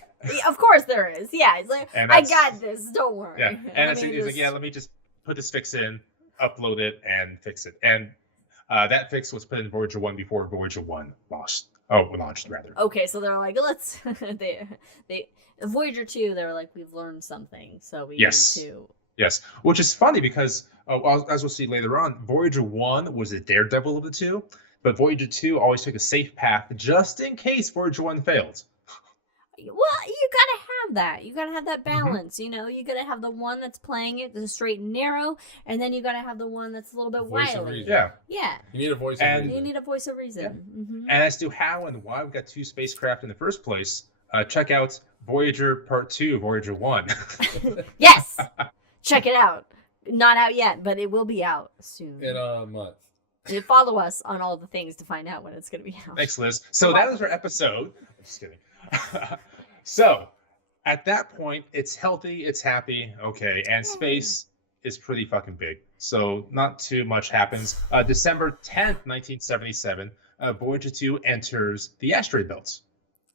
of course there is. Yeah, it's like, I got this. Don't worry. Yeah, and he's like, "Yeah, let me just put this fix in, upload it, and fix it." And that fix was put in Voyager 1 before Voyager 1 launched. Okay, so they're like, let's they Voyager 2. They were like, we've learned something, so we need to. Yes, which is funny because, as we'll see later on, Voyager 1 was the daredevil of the two, but Voyager 2 always took a safe path just in case Voyager 1 failed. Well, you gotta have that. You gotta have that balance, you know? You gotta have the one that's playing it, the straight and narrow, and then you gotta have the one that's a little bit wily. Yeah. Yeah. You need a voice of reason. You need a voice of reason. Yeah. Mm-hmm. And as to how and why we got two spacecraft in the first place, check out Voyager Part 2, Voyager 1. Yes! Check it out. Not out yet, but it will be out soon. In a month. You follow us on all the things to find out when it's going to be out. Thanks, Liz. So that was our episode. I'm just kidding. So at that point, it's healthy, it's happy, okay, and space is pretty fucking big. So not too much happens. December 10th, 1977, Voyager 2 enters the asteroid belt.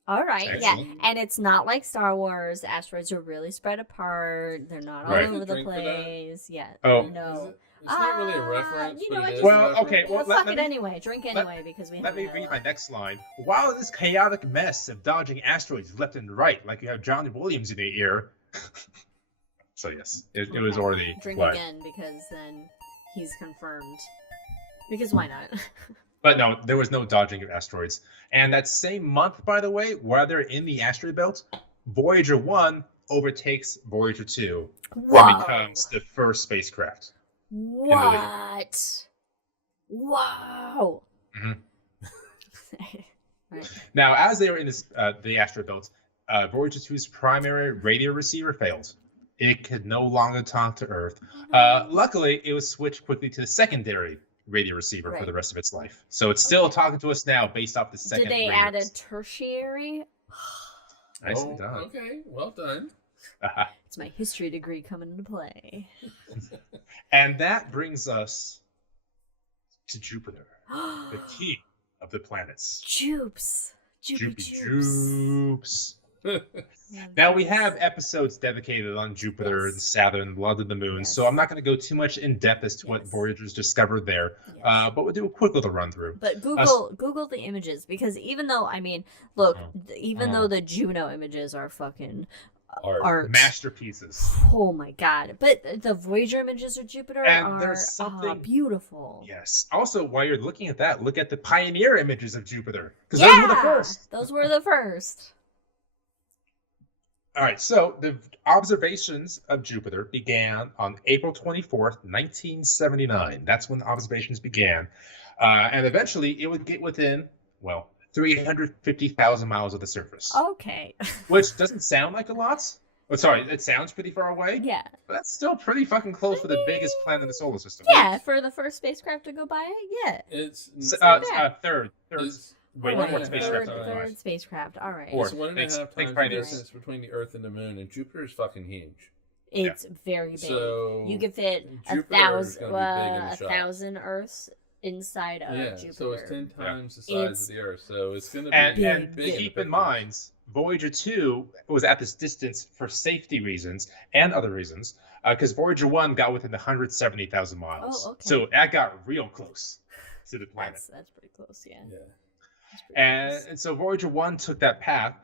All right, Excellent. yeah. And it's not like Star Wars. Asteroids are really spread apart. They're not all over the place. Yeah. Oh. No. It's not really a reference, you know but what, it is just- a Well, reference. okay, well, Fuck it anyway. Drink anyway because we Let me haven't read had my a- next line. While this chaotic mess of dodging asteroids left and right, like you have John Williams in your ear. So yes, it was Okay. already Drink live. again because then he's confirmed. Because why not? But no, there was no dodging of asteroids. And that same month, by the way, while they're in the asteroid belt, Voyager 1 overtakes Voyager 2 and becomes the first spacecraft. What? Wow. Mhm. Right. Now, as they were in this, the asteroid belt, Voyager 2's primary radio receiver failed. It could no longer talk to Earth. Luckily, it was switched quickly to the secondary radio receiver for the rest of its life. So it's still talking to us now based off the second. Did they radio add a receiver. tertiary? Nicely done. Okay, well done. It's my history degree coming into play. And that brings us to Jupiter, the king of the planets. Jupes. Jupes. Now we have episodes dedicated on Jupiter and Saturn, Blood of the Moon, so I'm not going to go too much in depth as to what Voyager's discovered there, but we'll do a quick little run through. But Google the images, because even though, I mean, look, even though the Juno images are fucking art. Masterpieces. Oh my god. But the Voyager images of Jupiter And are there's something beautiful. Yes. Also, while you're looking at that, look at the Pioneer images of Jupiter, because those were the first. Those were the first. All right, so the observations of Jupiter began on April 24th, 1979. That's when the observations began. And eventually it would get within, 350,000 miles of the surface. Okay. Which doesn't sound like a lot. Oh, sorry, it sounds pretty far away. Yeah. But that's still pretty fucking close for the biggest planet in the solar system. Yeah, for the first spacecraft to go by it, yeah. It's Third. Wait, One what and a spacecraft? half third, times. third spacecraft. All right. Four. It's 1.5 Thanks, times the Prime Minister. distance between the Earth and the Moon, and Jupiter is fucking huge. It's very big. So you could fit Jupiter is gonna be big in the a shot. 1,000 Earths inside of Jupiter. So it's 10 times the size It's of the Earth. So it's going to be And big in keep the in mind, Voyager 2 was at this distance for safety reasons and other reasons, because Voyager 1 got within 170,000 miles. Oh, okay. So that got real close to the planet. That's pretty close, yeah. That's pretty close. And so Voyager 1 took that path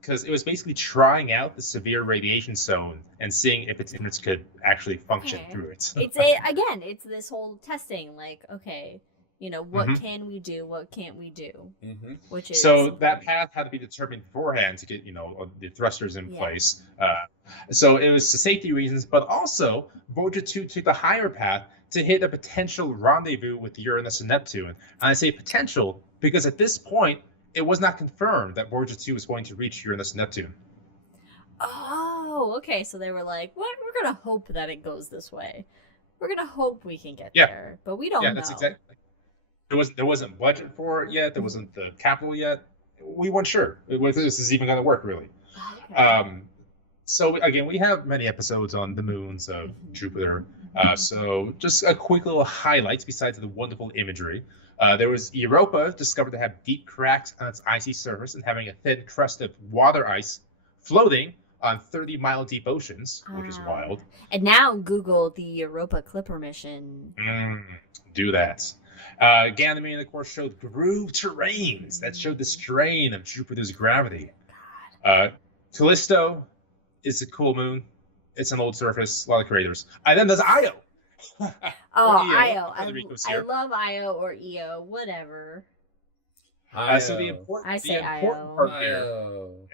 because it was basically trying out the severe radiation zone and seeing if its instruments could actually function Okay. through it. It's this whole testing, like, okay, what Mhm. can we do, what can't we do, Mm-hmm. which is So that path had to be determined beforehand to get, the thrusters in Yeah. place. So it was for safety reasons, but also Voyager 2 took the higher path to hit a potential rendezvous with Uranus and Neptune. And I say potential because at this point, it was not confirmed that Voyager 2 was going to reach Uranus and Neptune. Oh, okay. So they were like, "What? We're gonna hope that it goes this way. We're gonna hope we can get Yeah. there, but we don't Yeah, know." that's exactly. There wasn't budget for it yet. There wasn't the capital yet. We weren't sure whether this is even going to work, really. Okay. So again, we have many episodes on the moons of Jupiter. So just a quick little highlights besides the wonderful imagery. There was Europa, discovered to have deep cracks on its icy surface and having a thin crust of water ice floating on 30-mile deep oceans, which is wild. And now Google the Europa Clipper mission. Do that. Ganymede, of course, showed groove terrains that showed the strain of Jupiter's gravity. Callisto is a cool moon. It's an old surface, a lot of craters. And then there's Io. Oh, Io. Io. Federico's I here. love Io or EO, whatever. So the I say important Io. part here,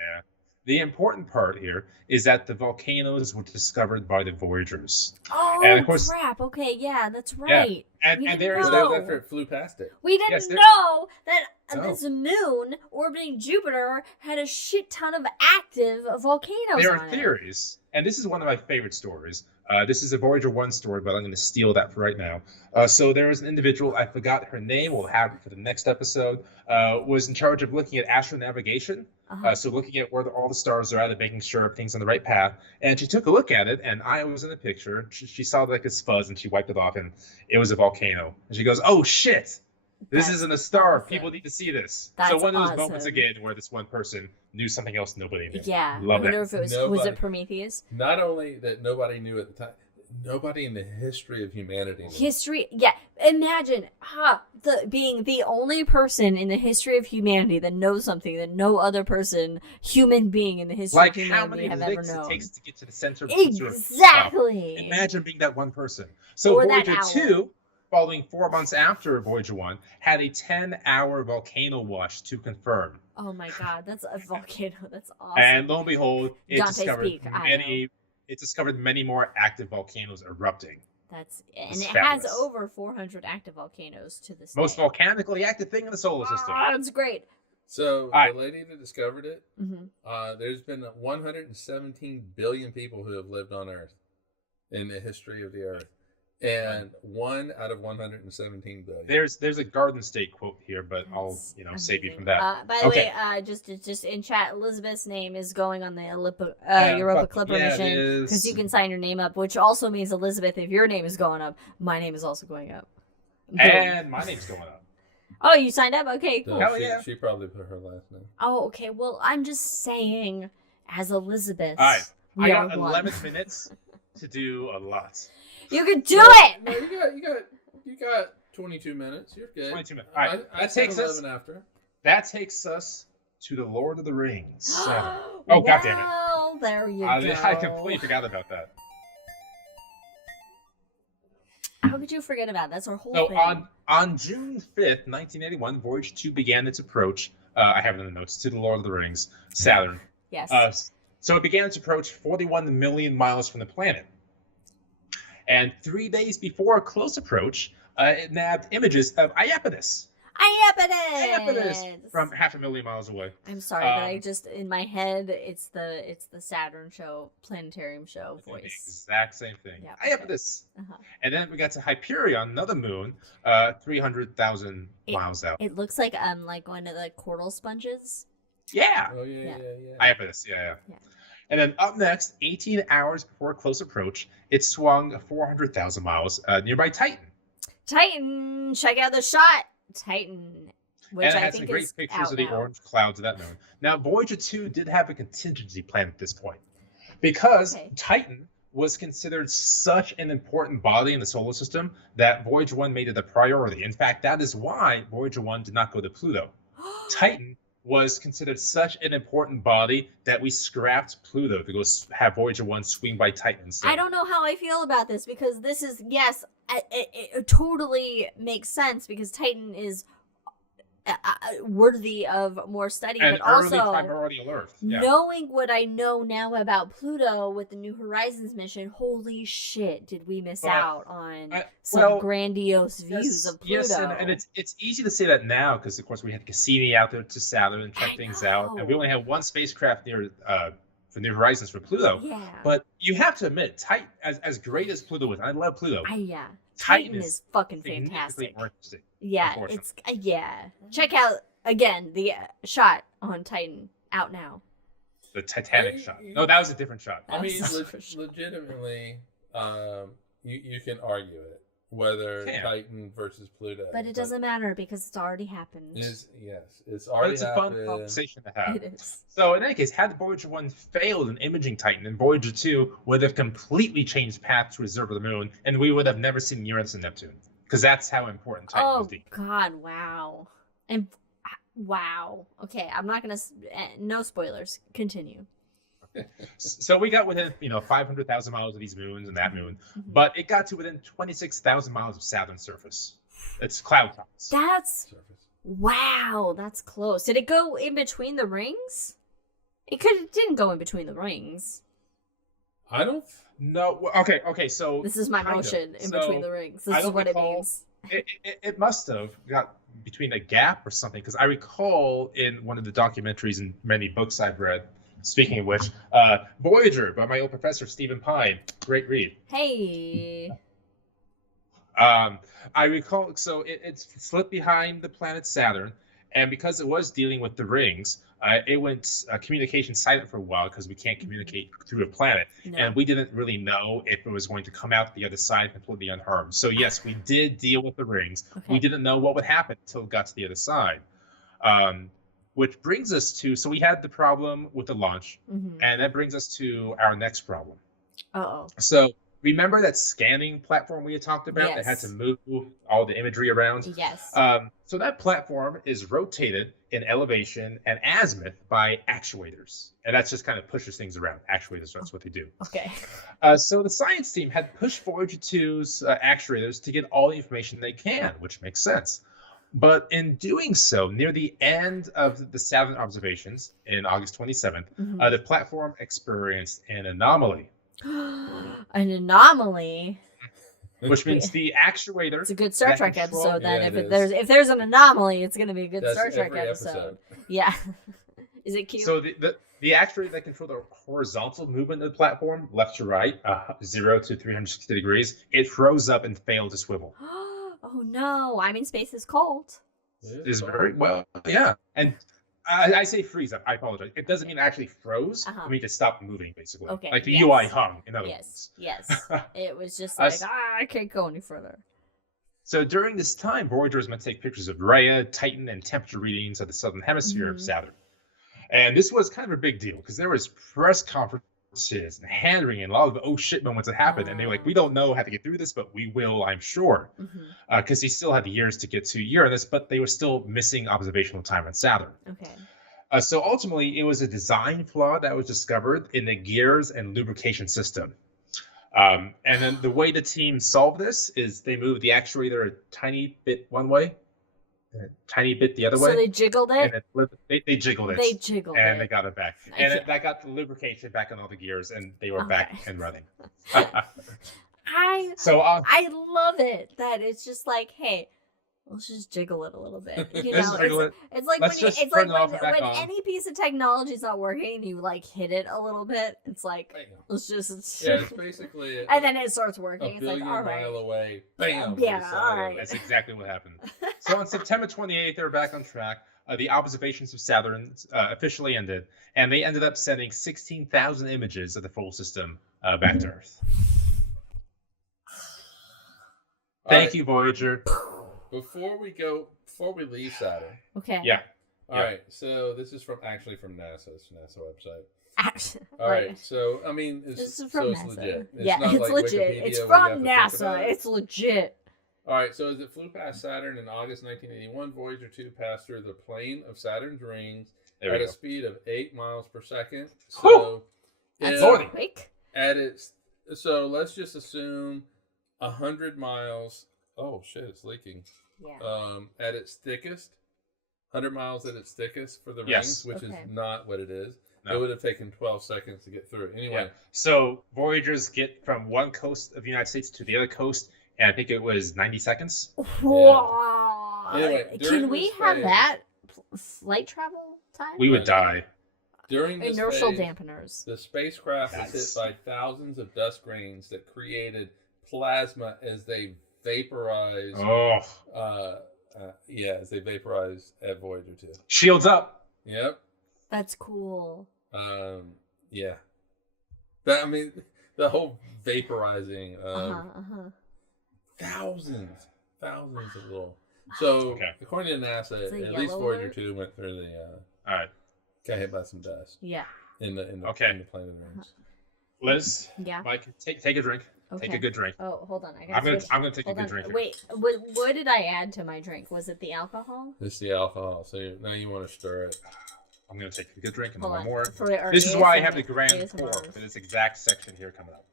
the important part here is that the volcanoes were discovered by the Voyagers. Oh, And of course- crap. Okay, yeah, that's right. And We and didn't there is But know. that was after it flew past it. We didn't Yes, there- know that No. this moon orbiting Jupiter had a shit ton of active volcanoes there on are it. theories, and this is one of my favorite stories. This is a Voyager 1 story, but I'm going to steal that for right now. So there was an individual, I forgot her name, we'll have it for the next episode, was in charge of looking at astronavigation. So looking at where all the stars are at and making sure everything's on the right path. And she took a look at it, and Io was in the picture. She saw like this fuzz, and she wiped it off, and it was a volcano. And she goes, "Oh shit! This That's isn't a star. awesome. People need to see this." That's so one of those moments awesome. again where this one person knew something else nobody knew. Yeah, Love I wonder that. if it was Nobody- it Prometheus? Not only that nobody knew at the time, nobody in the history of humanity knew. History, yeah. Imagine being the only person in the history of humanity that knows something that no other person, human being in the history Like of how humanity many have ever licks it known. takes to get to the center of the stuff. Exactly. Imagine being that one person. So Or that Voyager owl. 2, following 4 months after Voyager 1, had a 10-hour volcano watch to confirm. Oh my god, that's a volcano. That's awesome. And lo and behold, it Dante's discovered Peak, many more active volcanoes erupting. And It's it fabulous. has over 400 active volcanoes to this Most day. volcanically active thing in the solar system. That's great. So Alright. the lady that discovered it, there's been 117 billion people who have lived on Earth in the history of the Earth, and 1 out of 117 billion. There's a Garden State quote here, but I'll That's save you amazing. from that. By the Okay. way, just in chat, Elizabeth's name is going on the Europa fuck, Clipper yeah, it mission is. because you can sign your name up, which also means Elizabeth, if your name is going up, my name is also going up. Boom. And my name's going up. Oh, you signed up? Okay, So cool. Hell she, yeah. she probably put her last name. Oh, okay. Well, I'm just saying, as Elizabeth, All right. I we are got one. 11 minutes to do a lot. You can do it. No, you got 22 minutes. You're good. 22 minutes. All right. I That said takes us 11 after. That takes us to the Lord of the Rings 7. Oh, God damn it. Well, there you go. I completely forgot about that. How could you forget about that? That's our whole So thing. on June 5th, 1981, Voyager 2 began its approach. I have it in the notes to the Lord of the Rings, Saturn. Yes. So it began its approach 41 million miles from the planet. And 3 days before a close approach, it nabbed images of Iapetus. Iapetus! From 500,000 miles away. I'm sorry, but I just in my head it's the Saturn show, Planetarium show The voice. exact same thing. Yeah, Iapetus. And then we got to Hyperion, another moon, 300,000 miles out. It looks like one of the coral sponges. Yeah. Oh yeah. Iapetus, yeah. And then up next, 18 hours before close approach, it swung 400,000 miles nearby Titan. Titan, check out the shot. Titan, which and it I had think some great is pictures out of the now. orange clouds of that moon. Now, Voyager 2 did have a contingency plan at this point because Titan was considered such an important body in the solar system that Voyager 1 made it a priority. In fact, that is why Voyager 1 did not go to Pluto. Titan was considered such an important body that we scrapped Pluto to go have Voyager 1 swing by Titan instead. I don't know how I feel about this because this is, yes, it totally makes sense because Titan is worthy of more study, and but early also priority alert. Yeah. knowing what I know now about Pluto with the New Horizons mission, holy shit, did we miss out on some grandiose views of Pluto? Yes, and it's easy to say that now because, of course, we had Cassini out there to Saturn and check things out, and we only had one spacecraft near the New Horizons for Pluto. Yeah. But you have to admit, Titan, as great as Pluto is, I love Pluto. Titan is fucking fantastic. Yeah, it's Check out again the shot on Titan out now. The Titanic shot. No, that was a different shot. I mean, legitimately, you can argue it whether Titan versus Pluto, but it doesn't matter because it's already happened. It's already it's a happened. fun conversation to have. It is. So in any case, had Voyager 1 failed in imaging Titan, and Voyager 2 would have completely changed path to observe the moon, and we would have never seen Uranus and Neptune, because that's how important Titan was. God, wow. And wow. Okay, I'm not gonna. No spoilers. Continue. So we got within 500,000 miles of these moons and that moon, but it got to within 26,000 miles of Saturn's surface. It's cloud tops. That's wow. That's close. Did it go in between the rings? It didn't go in between the rings. I don't. No. Okay. So this is my motion in between the rings. This is what it means. It must have got between a gap or something, because I recall in one of the documentaries and many books I've read. Speaking of which, Voyager by my old professor Stephen Pine, great read. Hey. I recall, so it's slipped behind the planet Saturn, and because it was dealing with the rings, it went communication silent for a while because we can't communicate through a planet, and we didn't really know if it was going to come out the other side completely unharmed. So yes, we did deal with the rings. Okay. We didn't know what would happen until it got to the other side. Which brings us to, so we had the problem with the launch, and that brings us to our next problem. So remember that scanning platform we had talked about that had to move all the imagery around? Yes. So that platform is rotated in elevation and azimuth by actuators. And that just kind of pushes things around. Actuators, that's what they do. Okay. So the science team had pushed Voyager 2's actuators to get all the information they can, which makes sense. But in doing so, near the end of the Saturn observations in August 27th, the platform experienced an anomaly. An anomaly? Which means the actuator... It's a good Star Trek episode, then. If there's an anomaly, it's going to be a good Star Trek episode. Yeah. Is it cute? So the actuator that controlled the horizontal movement of the platform, left to right, 0 to 360 degrees, it froze up and failed to swivel. Oh no! I mean, space is cold. It's very well, yeah. And I say freeze up. I apologize. It doesn't mean it actually froze. It means it stopped moving, basically. Okay. Like the UI hung. In other words. Yes. It was just like I can't go any further. So during this time, Voyager was meant to take pictures of Rhea, Titan, and temperature readings of the southern hemisphere of Saturn. And this was kind of a because there was press conferences and hand-wringing and a lot of oh shit moments that happened, and they were like, we don't know how to get through this, but we will, I'm sure, because he still had years to get to Uranus, but they were still missing observational time on Saturn. Okay. So ultimately, it was a design flaw that was discovered in the gears and lubrication system. And then the way the team solved this is they moved the actuator a tiny bit one way, a tiny bit the other way. So they jiggled it? And they jiggled it. They jiggled and it. they got it back. And that got the lubrication back on all the gears, and they were back and running. I love it that it's just like, hey, Let's just jiggle it a little bit. You Let's know, jiggle it. it's like Let's when just it's turn like it off and back when on. any piece of technology is not working and you like hit it a little bit. It's like Bam. let's just Yeah, it's basically and then it starts a working. It's billion like all right. mile away. Bam. Yeah, on the side all of right. it. That's exactly what happened. So on September 28th, they were back on track. The observations of Saturn officially ended, and they ended up sending 16,000 images of the full system back to Earth. Thank you, Voyager. Before we leave Saturn. Okay. Yeah. All right. So this is from NASA. It's a NASA website. Actually, All right. So I mean, This is from it's NASA. legit. Yeah, not it's like legit. Wikipedia It's where you from have to think about NASA. it. It's legit. All right. So as it flew past Saturn in August 1981, Voyager 2 passed through the plane of Saturn's rings There we at a go. speed of 8 miles per second. Whew! So That's Lordy. quick. at its so let's just assume 100 miles. Oh shit! It's leaking. Yeah. At its thickest, 100 miles at its thickest for the Yes. rings, which Okay. is not what it is. No. It would have taken 12 seconds to get through. Anyway, Yeah. So Voyagers get from one coast of the United States to the other coast, and I think it was 90 seconds. Wow. Anyway, during Can we this have phase- that flight travel time? We would die. during this Inertial phase, dampeners. the spacecraft was Nice. hit by thousands of dust grains that created plasma as they vaporized. Oh, As they vaporized at Voyager 2. shields up. Yep. That's cool. Yeah. That, I mean, the whole vaporizing of thousands of little. So, Okay. according to NASA, Is it at least yellow Voyager alert? 2 went through the All right, got hit by some dust Yeah. in the Okay. in the Planetariums. Liz, Yeah. Mike, take a drink. Okay. Take a good drink. Oh, hold on. I I'm gotta gonna take a Hold good on. drink. here. Wait, what did I add to my drink? Was it the alcohol? It's the alcohol. So now you want to stir it. I'm gonna take a good drink and Hold one on. more. For our This is why I have ASMR the grand ASMRs. pour for this exact section here coming up.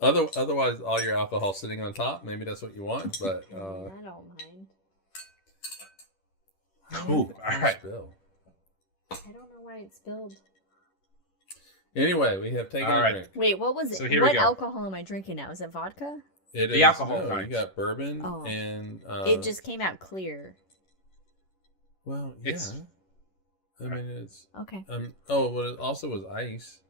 Otherwise, all your alcohol sitting on top. Maybe that's what you want, but I don't mind. Ooh, all right. Spill. I don't know why it spilled. Anyway, we have taken All a right. drink. Wait, what was it? So here we What go. alcohol am I drinking now? Is it vodka? It The is- alcohol no, kind. You got bourbon Oh. and It just came out clear. well, yeah. It's- I mean, it's Okay. oh, well, it also was ice.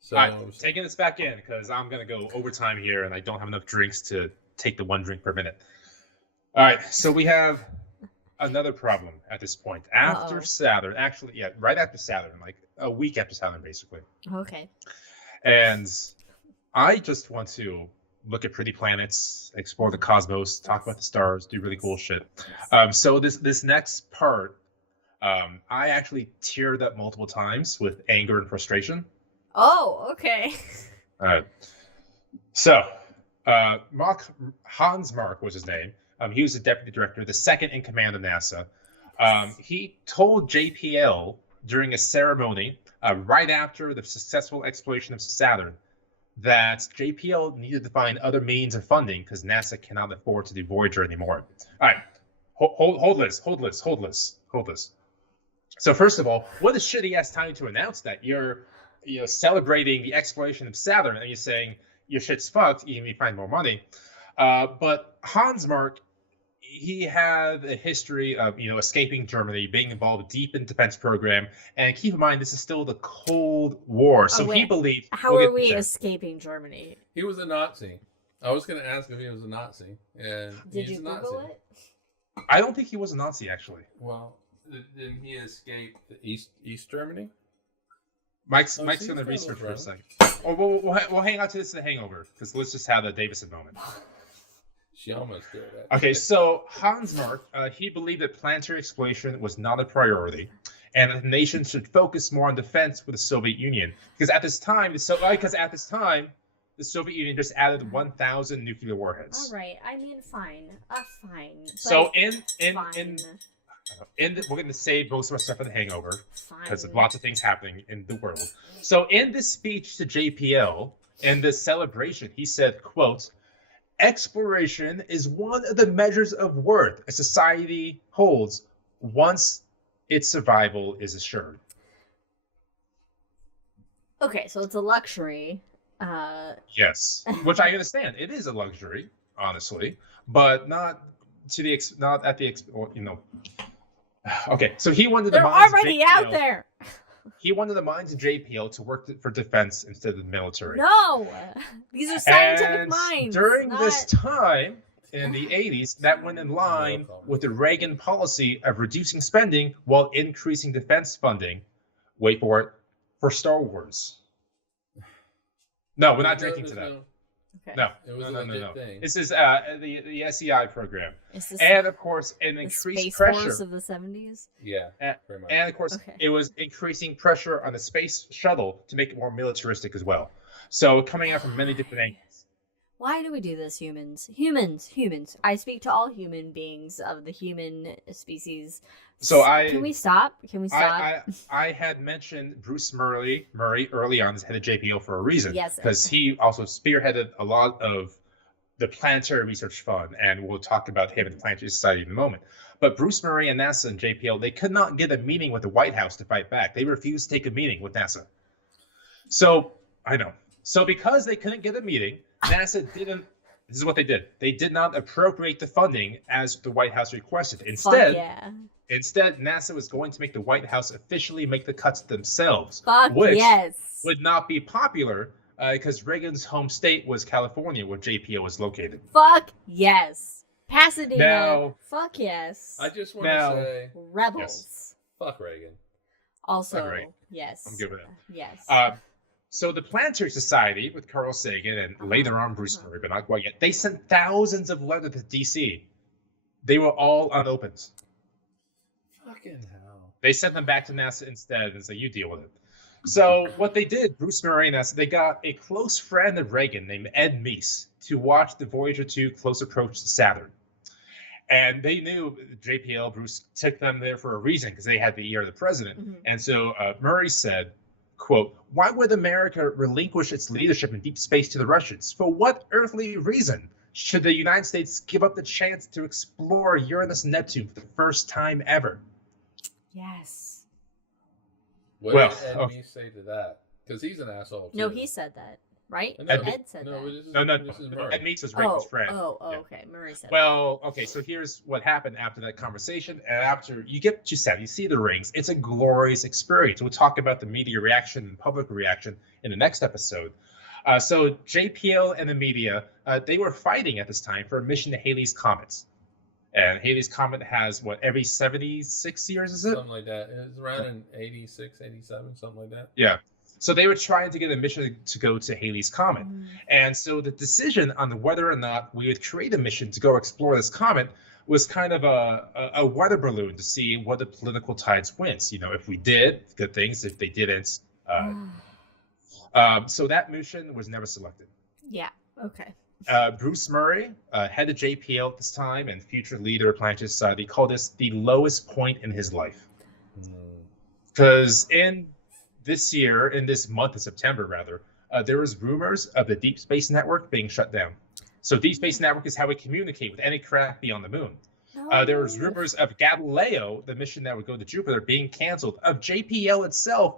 So All right, taking this back in because I'm gonna go overtime here, and I don't have enough drinks to take the one drink per minute. All right, so we have another problem at this point. After Uh-oh. Saturn, actually, yeah, right after Saturn, like a week after Saturn, basically. Okay. And I just want to look at pretty planets, explore the cosmos, talk about the stars, do really cool shit. So this next part, I actually teared up multiple times with anger and frustration. Oh, okay. All right. So, Hans Mark was his name. He was the deputy director, the second in command of NASA. He told JPL during a ceremony right after the successful exploration of Saturn that JPL needed to find other means of funding because NASA cannot afford to do Voyager anymore. All right, hold this. So first of all, what a shitty ass time to announce that you're celebrating the exploration of Saturn and you're saying your shit's fucked even if you find more money. But Hans Mark, he had a history of escaping Germany, being involved deep in the defense program, and keep in mind this is still the Cold War, so he wait. believed. How we'll are get we there. escaping Germany? he was a Nazi. I was going to ask if he was a Nazi, and Did he's you a Nazi. Google it? I don't think he was a Nazi actually. Well, didn't he escape the East Germany? Mike's Oh, Mike's see, gonna he's research for a right. second. Or we'll hang out to this in the hangover because let's just have the Davison moment. She almost did it. Okay, so Hans Mark, he believed that planetary exploration was not a priority, and that the nation should focus more on defense with the Soviet Union. Because at this time, the Soviet Union just added 1,000 nuclear warheads. All right. I mean, fine. Fine. So But in we're going to save most of our stuff for the hangover because fine. lots of things happening in the world. So in this speech to JPL, in this celebration, he said, quote, "Exploration is one of the measures of worth a society holds once its survival is assured." Okay, so it's a luxury. Yes, which I understand. It is a luxury, honestly, but not not at the well, Okay, so he wanted the They're mines already of out JPL there. He wanted the mines of JPL to work for defense instead of the military. No, these are scientific And minds. during this not- time in the 80s, that went in line with the Reagan policy of reducing spending while increasing defense funding. Wait for it, for Star Wars. No, we're not drinking to that. Okay. No, It was no. thing. This is the SEI program, Is this and of course, an the increased Space pressure. Force of the 70s? Yeah, And, very much. and of course, Okay. it was increasing pressure on the space shuttle to make it more militaristic as well. So coming out from many different angles. Why do we do this, humans? Humans. I speak to all human beings of the human species. So Can we stop? Can we stop? I had mentioned Bruce Murray early on as head of JPL for a reason. Yes. Because he also spearheaded a lot of the Planetary Research Fund, and we'll talk about him and the Planetary Society in a moment. But Bruce Murray and NASA and JPL, they could not get a meeting with the White House to fight back. They refused to take a meeting with NASA. So, I know. So because they couldn't get a meeting, NASA didn't, this is what they did. They did not appropriate the funding as the White House requested. Fuck yeah. Instead, NASA was going to make the White House officially make the cuts themselves, Fuck which yes. would not be popular because Reagan's home state was California, where JPL was located. Fuck yes. Pasadena. Now- Fuck yes. I just want Now- to say, Rebels. fuck Reagan. Also, Fuck Reagan. yes. I'm good with that. Yes. So the Planetary Society, with Carl Sagan and later on Bruce Murray, but not quite yet, they sent thousands of letters to DC. They were all unopened. Fucking hell. They sent them back to NASA instead and said, you deal with it. So what they did, Bruce Murray and NASA, they got a close friend of Reagan named Ed Meese to watch the Voyager 2 close approach to Saturn. And they knew JPL, Bruce, took them there for a reason because they had the ear of the president. Mhm. And so Murray said, quote, why would America relinquish its leadership in deep space to the Russians? For what earthly reason should the United States give up the chance to explore Uranus and Neptune for the first time ever? Yes. What Well, did Ed Meese say to that? Because he's an asshole, too. No, he said that, right? No, Ed said that. This is, No, this is Murray. Ed Meese was Reagan's friend. Oh, Yeah. okay. Murray said Well, okay, so here's what happened after that conversation. And after you get to set, you see the rings. It's a glorious experience. We'll talk about the media reaction and public reaction in the next episode. So JPL and the media, they were fighting at this time for a mission to Halley's Comet. And Halley's Comet has, what, every 76 years, is it? Something like that. It's around in 86, 87, something like that. Yeah. So they were trying to get a mission to go to Halley's Comet. that. And so the decision on whether or not we would create a mission to go explore this comet was kind of a weather balloon to see what the political tides went. You know, if we did, good things. If they didn't. So that mission was never selected. Yeah. Okay. Bruce Murray, head of JPL at this time and future leader of Planetary Society, called this the lowest point in his life. Because in this month of September, rather, there was rumors of the Deep Space Network being shut down. So Deep Space Network is how we communicate with any craft beyond the moon. There was rumors of Galileo, the mission that would go to Jupiter, being canceled, of JPL itself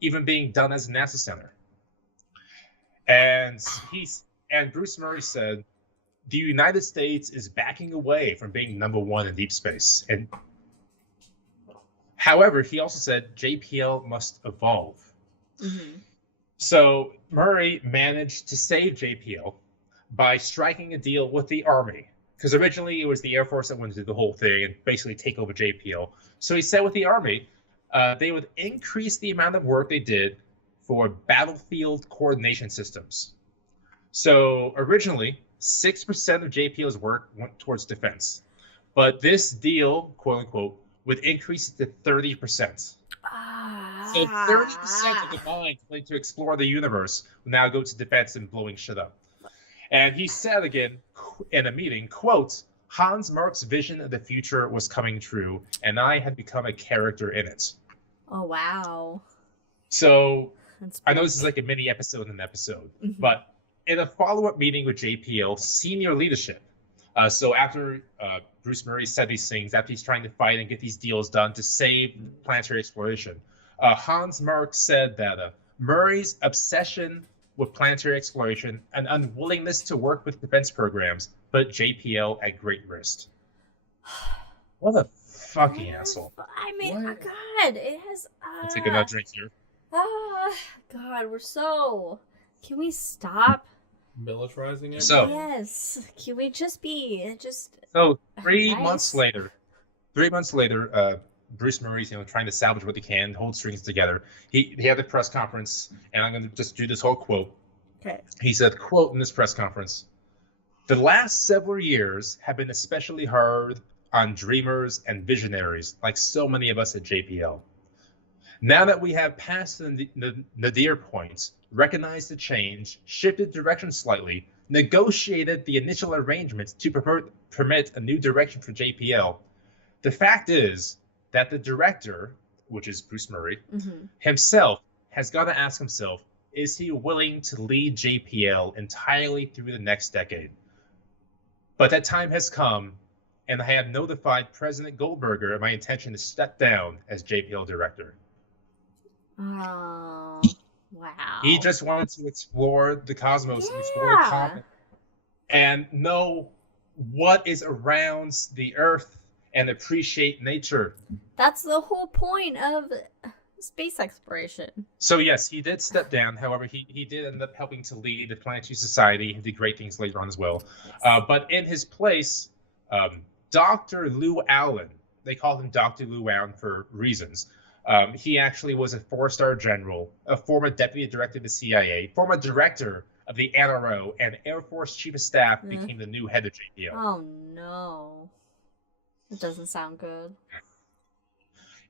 even being done as a NASA center. And Bruce Murray said, the United States is backing away from being number one in deep space. And however, he also said JPL must evolve. Mm-hmm. So Murray managed to save JPL by striking a deal with the Army. Because originally it was the Air Force that wanted to do the whole thing and basically take over JPL. So he said with the Army, they would increase the amount of work they did for battlefield coordination systems. So originally, 6% of JPL's work went towards defense. But this deal, quote unquote, would increase it to 30%. So 30% of the mind going to explore the universe will now go to defense and blowing shit up. And he said again in a meeting, quote, Hans Mark's vision of the future was coming true, and I had become a character in it. Oh, wow. So That's I know this is like a mini episode in an episode, Mhm. but in a follow-up meeting with JPL senior leadership, so after Bruce Murray said these things, after he's trying to fight and get these deals done to save planetary exploration, Hans Mark said that Murray's obsession with planetary exploration and unwillingness to work with defense programs put JPL at great risk. What a fucking Yeah, asshole. I mean, What? God, it has. I'll take another drink here. God, we're so. Can we stop? Militarizing it. So- Yes. Can we just be just? So 3 months Nice. later, Bruce Murray's trying to salvage what he can, hold strings together. He had a press conference, and I'm going to just do this whole quote. Okay. He said, quote, in this press conference, "The last several years have been especially hard on dreamers and visionaries, like so many of us at JPL. Now that we have passed the nadir point, recognized the change, shifted direction slightly, negotiated the initial arrangements to permit a new direction for JPL, the fact is that the director, which is Bruce Murray, himself has got to ask himself, is he willing to lead JPL entirely through the next decade? But that time has come, and I have notified President Goldberger of my intention to step down as JPL director." Oh, wow. He just wanted to explore the cosmos, and explore the comet, and know what is around the Earth and appreciate nature. That's the whole point of space exploration. So yes, he did step down. However, he did end up helping to lead the Planetary Society. He did great things later on as well. But in his place, Dr. Lou Allen, they called him Dr. Lou Allen for reasons. He actually was a 4-star general, a former deputy director of the CIA, former director of the NRO, and Air Force Chief of Staff, became the new head of JPL. Oh no. It doesn't sound good.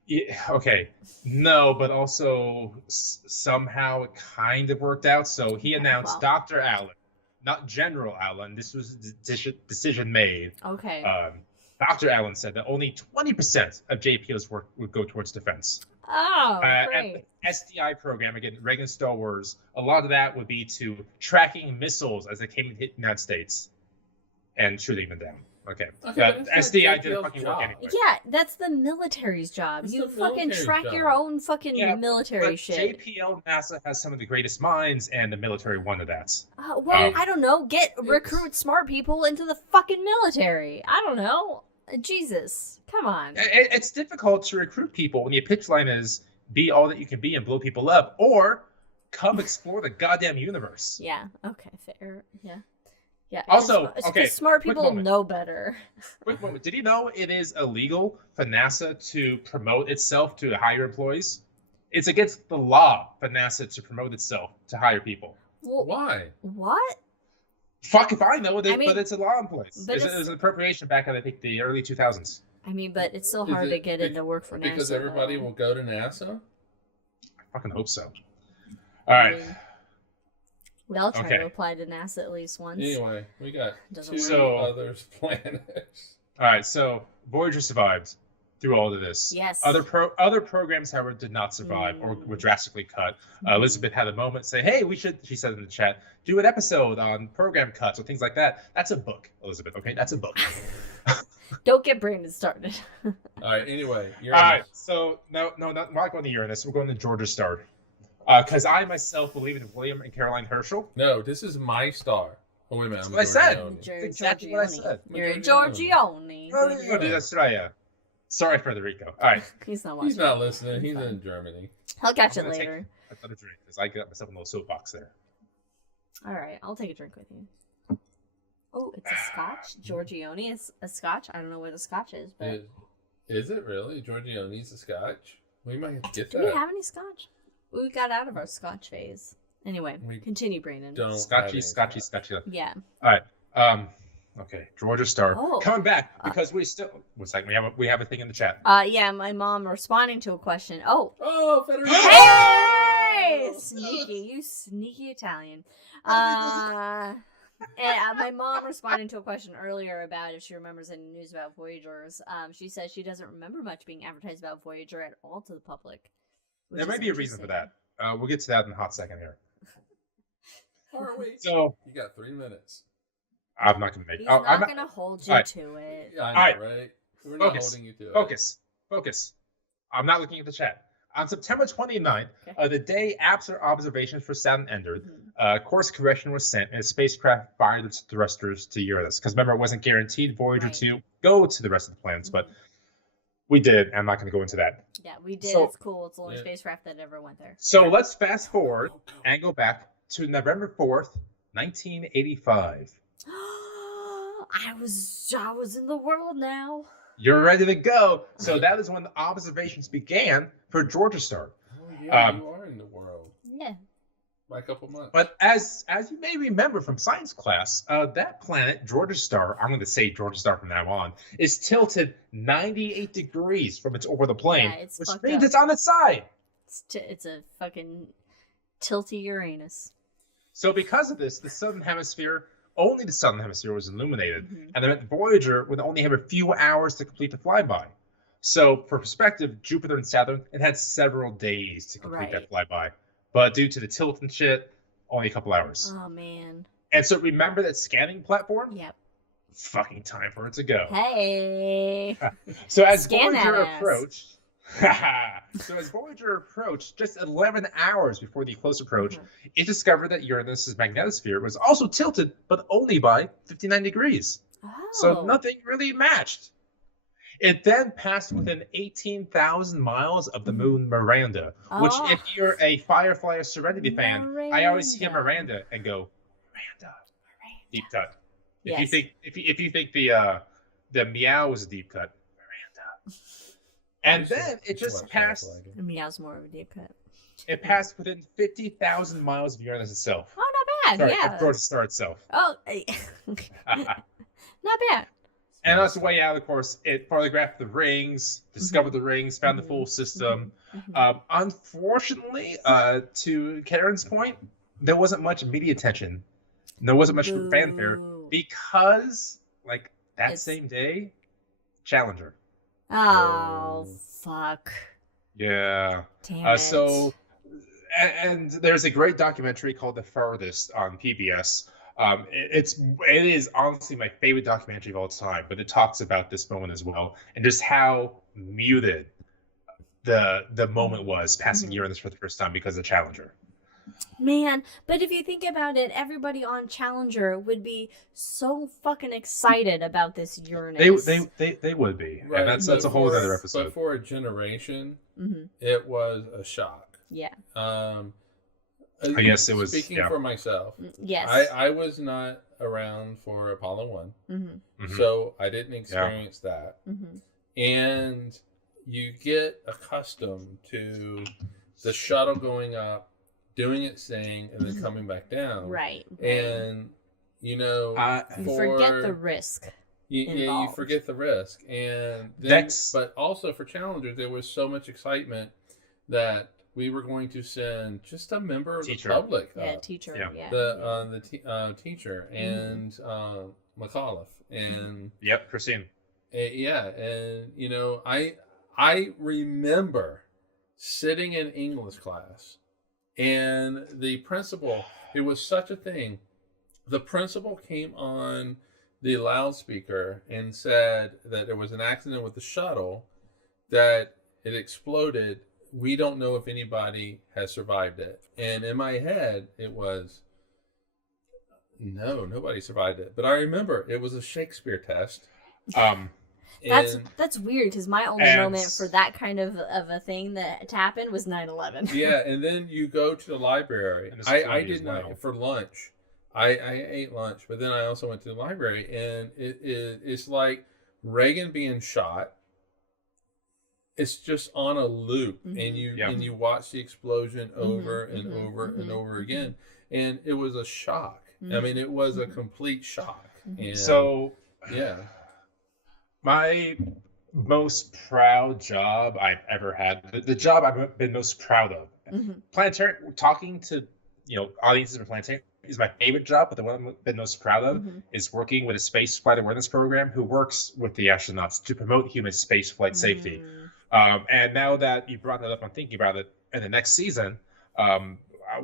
Yeah, okay, no, but also somehow it kind of worked out. So he announced well. Dr. Allen, not General Allen. This was a decision made. Okay. Dr. Allen said that only 20% of JPL's work would go towards defense. Oh, And great. the SDI program, again, Reagan Star Wars, a lot of that would be to tracking missiles as they came and hit the United States and shooting them down. Okay. Okay, but it's not SDI didn't JPL's fucking work job. anyway. Yeah, that's the military's job. It's You the fucking military's track job. your own fucking Yeah, military But shit. JPL NASA has some of the greatest minds, and the military wanted that. Well, I don't know. Recruit smart people into the fucking military. I don't know. Jesus, come on. It's difficult to recruit people when your pitch line is be all that you can be and blow people up, or come explore the goddamn universe. Yeah. Okay. Fair. Yeah. Yeah. Also, it's okay, smart quick people moment. know better. Quick moment. Did you know it is illegal for NASA to promote itself to hire employees? It's against the law for NASA to promote itself to hire people. Well, Why? what? Fuck if I know, I mean, but it's a law in place. but There's an appropriation back in, I think, the early 2000s. I mean, but it's still Is hard it to get into work for NASA. Because everybody though. will go to NASA? I fucking hope so. All right. I mean, we all try Okay. to apply to NASA at least once. Anyway, we got Doesn't two work. So- others planets. All right, so Voyager survived through all of this. Yes. Other programs, however, did not survive or were drastically cut. Elizabeth had a moment, say, "Hey, we should," she said in the chat, "do an episode on program cuts or things like that." That's a book, Elizabeth. Okay, that's a book. Don't get Brandon started. All right, anyway, you're All right, so no, not going to Uranus. We're going to Georgia Star, because I myself believe in William and Caroline Herschel. No, this is my star. Oh, wait a minute. That's I'm what I said. Giorgione. You're exactly what I Giorgione. said. You're Giorgione. Giorgione. Oh, that's right. Yeah. Sorry, Federico. All right, He's not watching. He's not listening. He's in Germany. I'll catch it I'm gonna take- later. another drink because I got myself a little soapbox there. All right, I'll take a drink with you. Oh, it's a scotch. Giorgione is a scotch. I don't know where the scotch is, but Is it really? Giorgione's a scotch? We might have to get do that. we have any scotch? We got out of our scotch phase. Anyway, We continue, Brandon. Don't have Scotchy, any scotchy, scotch. scotchy. Yeah. All right. Okay. Georgia Star Oh. coming back because we still. What's like we have a thing in the chat. Yeah, my mom responding to a question. Oh, Oh, Federico! hey, sneaky, you sneaky Italian. And my mom responding to a question earlier about if she remembers any news about Voyagers. She says she doesn't remember much being advertised about Voyager at all to the public. which There may is be a reason for interesting. that. We'll get to that in a hot second here. Are we? So You got 3 minutes. I'm not going to make. He's Oh, not I'm gonna hold you Alright. to it. Yeah, I know, Alright. right? We're not Focus. holding you to it. Focus. I'm not looking at the chat. On September 29th, the day after observations for Saturn ended, course correction was sent, and a spacecraft fired its thrusters to Uranus. Because remember, it wasn't guaranteed Voyager 2 go to the rest of the planets, but we did. I'm not going to go into that. Yeah, we did. So- it's cool. It's the only spacecraft that ever went there. So let's fast forward and go back to November 4th, 1985. I was in the world now. You're ready to go. So that is when the observations began for Georgia Star. Oh yeah, you are in the world Yeah. by a couple months. But as you may remember from science class, that planet, Georgia Star, I'm going to say Georgia Star from now on, is tilted 98 degrees from its orbital plane, Yeah, it's which fucked means up. it's on its side. It's a fucking tilty Uranus. So because of this, only the southern hemisphere was illuminated, Mhm. and that meant Voyager would only have a few hours to complete the flyby. So for perspective, Jupiter and Saturn, it had several days to complete that flyby. But due to the tilt and shit, only a couple hours. Oh man. And so remember that scanning platform? Yep. Fucking time for it to go. Hey. So as Scan that Voyager ass. approached, just 11 hours before the close approach, it discovered that Uranus's magnetosphere was also tilted, but only by 59 degrees. Oh. So nothing really matched. It then passed within 18,000 miles of the moon Miranda, which, Oh. if you're a Firefly or Serenity fan, I always hear Miranda. Miranda and go, Miranda. Deep cut. Yes. If you think the meow was a deep cut, Miranda. And then it just passed. The meow's more of a deep cut. It passed within 50,000 miles of Uranus itself. Oh, not bad. Sorry, yeah. of Georgia Star itself. Oh, not bad. And on its way out, of course, it photographed the rings, discovered the rings, found the full system. Mhm. Unfortunately, to Karen's point, there wasn't much media attention. There wasn't much fanfare Boo. because, like, that It's- same day, Challenger. Oh, fuck. Yeah. Damn it. So, and there's a great documentary called The Furthest on PBS. It is honestly my favorite documentary of all time, but it talks about this moment as well, and just how muted the moment was passing Uranus for the first time because of Challenger. Man, but if you think about it, everybody on Challenger would be so fucking excited about this Uranus. They would be, Right, and that's a whole other episode. But for a generation, Mm-hmm. it was a shock. Yeah. I guess it was. Speaking for myself, Yes. I was not around for Apollo 1, Mm-hmm. Mhm. so I didn't experience that. Mm-hmm. And you get accustomed to the shuttle going up, doing its thing, and then coming back down. Right. And, you know, You forget the risk. you involved. forget the risk. And then, That's- but also for Challenger, there was so much excitement that we were going to send just a member of Teacher. the public Yeah, up. teacher. Yeah. Yeah. Teacher and McAuliffe and Yep, Christine. yeah, and you know, I remember sitting in English class, and the principal, it was such a thing. The principal came on the loudspeaker and said that there was an accident with the shuttle, that it exploded. We don't know if anybody has survived it. And in my head, it was, no, nobody survived it. But I remember it was a Shakespeare test. That's weird because my only And- moment for that kind of a thing that happened was 9/11. Yeah, and then you go to the library. And the I security did as well. not for lunch. I ate lunch, but then I also went to the library, and it's like Reagan being shot. It's just on a loop, Mhm. and you Yeah. and you watch the explosion over and mhm, over and mhm, over mhm. again, and it was a shock. I Mhm. mean, it was a complete shock. Mhm. And So, yeah, my most proud job I've ever had, the job I've been most proud of, Mhm. Planetarium, talking to audiences for Planetarium is my favorite job, but the one I've been most proud of Mhm. is working with a space flight awareness program who works with the astronauts to promote human space flight safety. And now that you brought that up, I'm thinking about it. In the next season,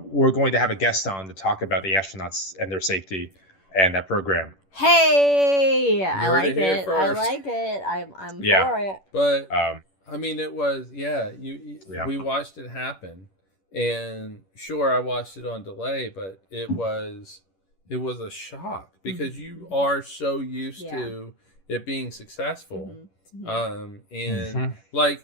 we're going to have a guest on to talk about the astronauts and their safety and that program. Hey, I You heard like it here it. I first. like it. I'm Yeah. for it. but I mean, it was, yeah, we watched it happen. And sure, I watched it on delay, but it was a shock because you are so used to it being successful. And like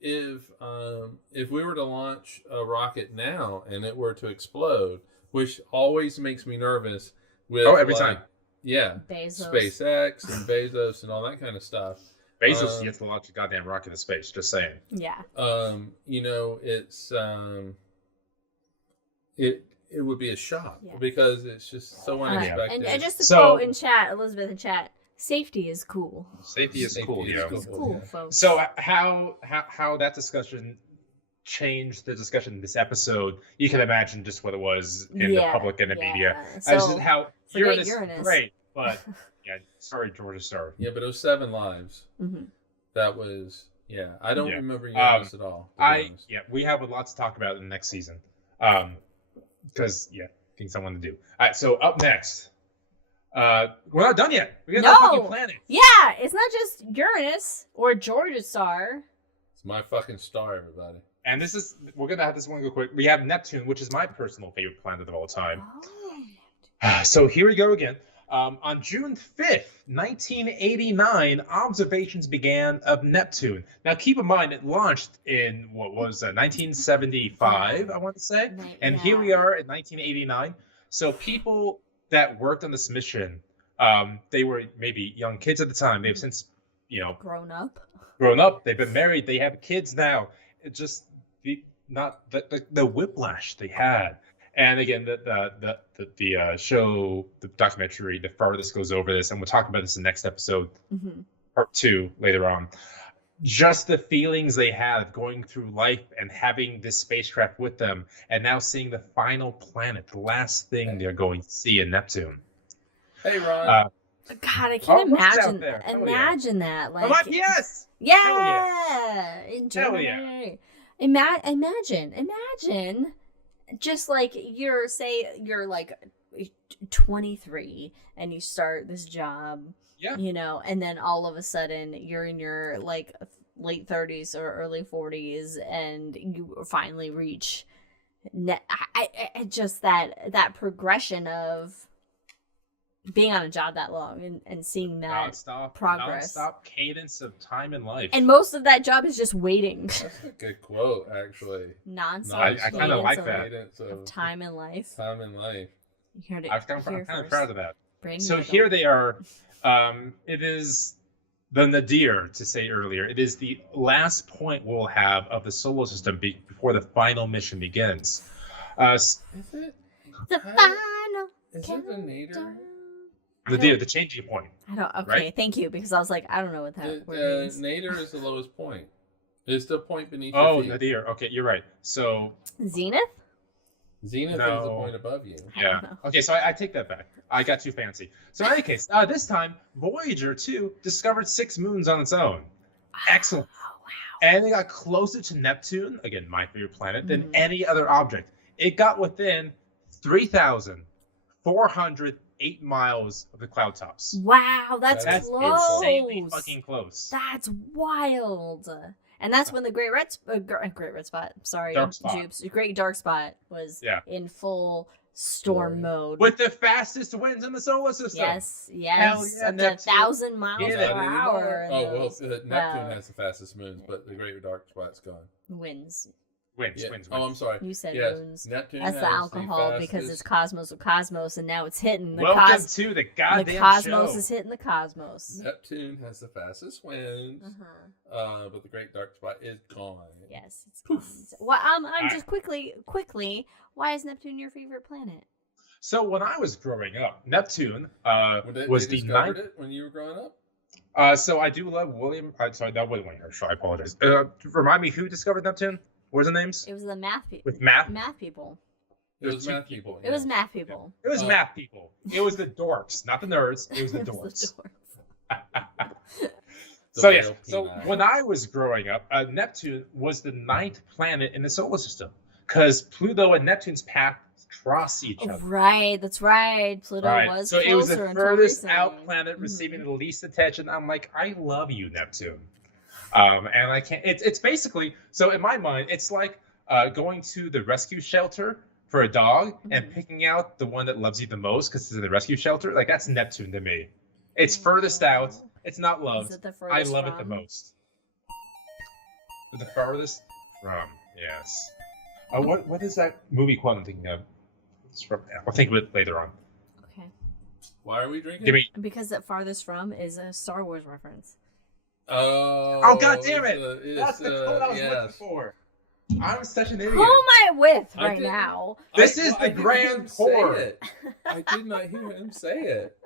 if we were to launch a rocket now and it were to explode, which always makes me nervous with every time. Yeah. Bezos. SpaceX and Bezos and all that kind of stuff. Bezos gets to launch a goddamn rocket in space, just saying. Yeah. You know, it's it would be a shock because it's just so unexpected. And just to quote in chat, Elizabeth in chat, safety is cool. Safety is cool, It's cool, folks. So how that discussion changed the discussion in this episode, you can imagine just what it was in the public and the media. So, how Uranus. Great, but sorry, Georgia Star. Yeah, but it was 7 lives. Mm-hmm. That was I don't remember Uranus at all. We have a lot to talk about in the next season. Because things I want to do. All right, so up next, we're not done yet. We got that fucking planet. Yeah, it's not just Uranus or Georgia Star. It's my fucking star, everybody. And we're gonna have this one go quick. We have Neptune, which is my personal favorite planet of all time. So here we go again. On June 5th, 1989, observations began of Neptune. Now, keep in mind, it launched in, 1975, I want to say? And here we are in 1989. So people that worked on this mission, they were maybe young kids at the time. They've since, grown up. They've been married. They have kids now. It just, the whiplash they had. And again, the show, the documentary, the farthest goes over this, and we'll talk about this in the next episode, part 2 later on. Just the feelings they had going through life and having this spacecraft with them, and now seeing the final planet, the last thing they're going to see in Neptune. Hey, Ron. God, I can't imagine that. Like, yes. Yeah. Enjoy. Imagine. Just like you're like 23 and you start this job, and then all of a sudden you're in your like late 30s or early 40s and you finally reach just that progression of being on a job that long and seeing that progress. Non-stop cadence of time in life. And most of that job is just waiting. That's a good quote, actually. Non-stop I kind of like that. Of time in life. Time in life. You heard it. I'm kind of proud of that. So here they are. It is the nadir, to say earlier. It is the last point we'll have of the solar system before the final mission begins. Is it? The final. Is it the nadir? The changing point. I don't. Okay, right? Thank you, because I was like, I don't know what that word means. Nadir is the lowest point. It's the point beneath your feet. nadir. Okay, you're right. So Zenith. Zenith is the point above you. Yeah. Okay, so I take that back. I got too fancy. So in any case, this time Voyager 2 discovered 6 moons on its own. Excellent. Oh, wow. And it got closer to Neptune, again my favorite planet, than any other object. It got within 3,408 miles of the cloud tops. Wow, that's close. Insanely fucking close. That's wild. And that's when the Great Red Spot. Sorry, Dark Spot. Jupes. Great Dark Spot was in full storm mode. With the fastest winds in the solar system. Yes. Hell yeah, Up to 1,000 miles per hour. Neptune has the fastest moons, but the Great Dark Spot's gone. Winds. Winds. Oh, I'm sorry. You said yes. moons. Neptune That's the alcohol because it's Cosmos of Cosmos, and now it's hitting the Welcome to the goddamn the Cosmos show. is hitting the Cosmos. Neptune has the fastest winds, but the Great Dark Spot is gone. Yes, it's gone. Well, I'm just quickly. Why is Neptune your favorite planet? So when I was growing up, Neptune was the ninth. It when you were growing up. So I do love William. Sorry, not William Herschel. I apologize. Remind me who discovered Neptune? What was the names? It was the math people. With math? Math people. It was math people. It was math people. It was math people. It was the dorks, not the nerds. It was the dorks. So when I was growing up, Neptune was the 9th planet in the solar system because Pluto and Neptune's path cross each Oh, other. right, that's right. Pluto was So it was the closer until furthest out recently. planet Mhm. receiving the least attention. I'm like, I love you, Neptune. And I can't. It's basically, so in my mind, it's like going to the rescue shelter for a dog and Mhm. picking out the one that loves you the most because it's in the rescue shelter. Like that's Neptune to me. It's Oh. furthest out. It's not loved. Is it the I furthest love it the from? most. The furthest from, yes. What is that movie quote I'm thinking of? It's from, I'll think of it later on. Okay. Why are we drinking? Give me. Because the farthest from is a Star Wars reference. Oh, God damn it! That's It's, the quote I was looking yes. for. I'm such an idiot. Who am I with I right didn't- now? This is I the didn't grand hear him say pour. it. I did not hear him say it.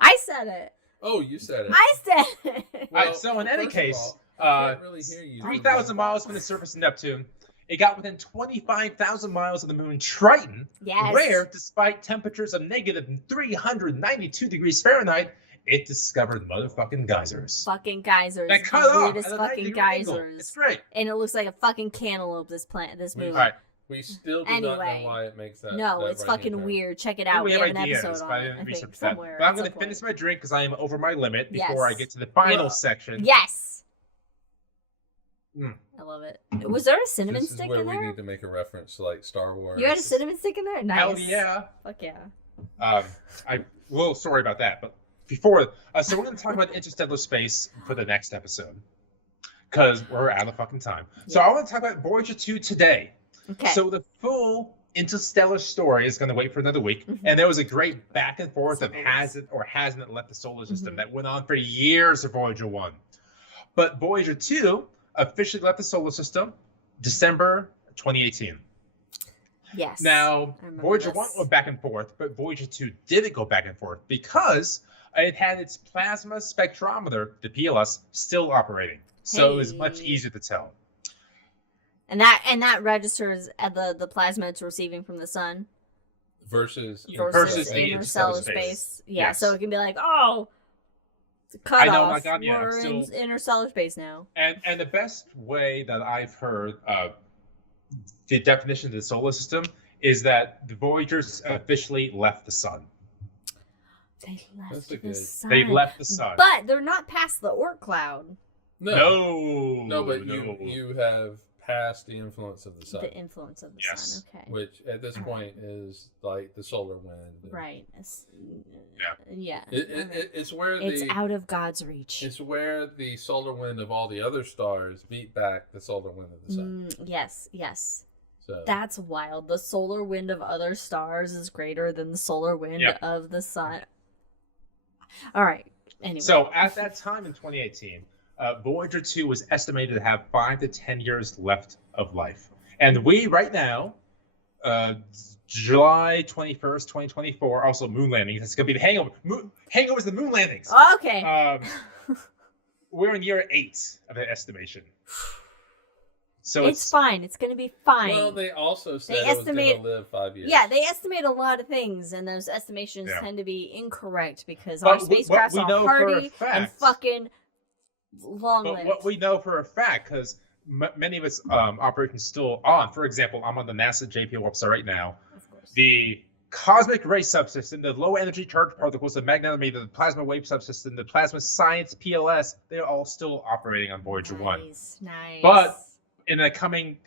I said it. Oh, you said it. I said it. Well, So in any first of case, all, I can't really hear you. 3,000 miles from the surface of Neptune, it got within 25,000 miles of the moon Triton, Yes. where, despite temperatures of negative 392 degrees Fahrenheit, it discovered motherfucking geysers. Fucking geysers. That cut the off weirdest at a fucking 90-degree angle. geysers. It's great. And it looks like a fucking cantaloupe, this moon. All right. We still do not Anyway. know why it makes that. No, that it's right-hand fucking turn. weird. Check it out. We have an ideas, episode but I on it, didn't I think, research that. somewhere. But I'm at going some to finish point. my drink because I am over my limit before I Yes. get to the final Well, section. Yes. Mm. I love it. Was there a cinnamon This is stick where in we there? need to make a reference to like Star Wars. You had a cinnamon stick in there? Nice. Hell yeah. Fuck yeah. I'm a little sorry about that, but before, so we're going to talk about interstellar space for the next episode because we're out of fucking time. So Yeah. I want to talk about Voyager 2 today. Okay. So the full interstellar story is going to wait for another week, Mhm. and there was a great back and forth of Always. has it or hasn't it left the solar system Mhm. that went on for years of Voyager 1. But Voyager 2 officially left the solar system December 2018. Yes. Now, I remember Voyager this. 1 went back and forth, but Voyager 2 didn't go back and forth because it had its plasma spectrometer, the PLS, still operating. So it was much Hey. easier to tell. And that registers at the plasma it's receiving from the sun versus versus the interstellar interstellar space. Yeah, Yes. so it can be like, oh, it's a cut I know, off. my God, yeah, We're in so- interstellar space now. And the best way that I've heard the definition of the solar system is that the Voyagers officially left the sun. They That's left a the good- sun. They left the sun. But they're not past the Oort cloud. no, but no. you have passed the influence of the sun, The influence of the Yes. sun. Okay. which at this point is like the solar wind. Right. Yeah. Yeah. It's where It's the out of God's reach. it's where the solar wind of all the other stars beat back the solar wind of the sun. Yes, yes. So That's wild. The solar wind of other stars is greater than the solar wind Yep. of the sun. All right. Anyway. So at that time in 2018, Voyager 2 was estimated to have 5 to 10 years left of life. And we, right now, July 21st, 2024, also moon landings. It's going to be the hangover. Hangovers, the moon landings. Okay. We're in year 8 of the estimation. So it's fine. It's gonna be fine. well, they also said They it was estimate- going to live 5 years. Yeah, they estimate a lot of things, and those estimations Yeah. tend to be incorrect because But our what spacecrafts we know are for a hardy and fact- fucking long But lived. what we know for a fact, because many of its operations still on. For example, I'm on the NASA JPL website right now. Of course. The cosmic ray subsystem, the low energy charged particles, the magnetometer, the plasma wave subsystem, the plasma science PLS, they're all still operating on Voyager 1. Nice. But in the coming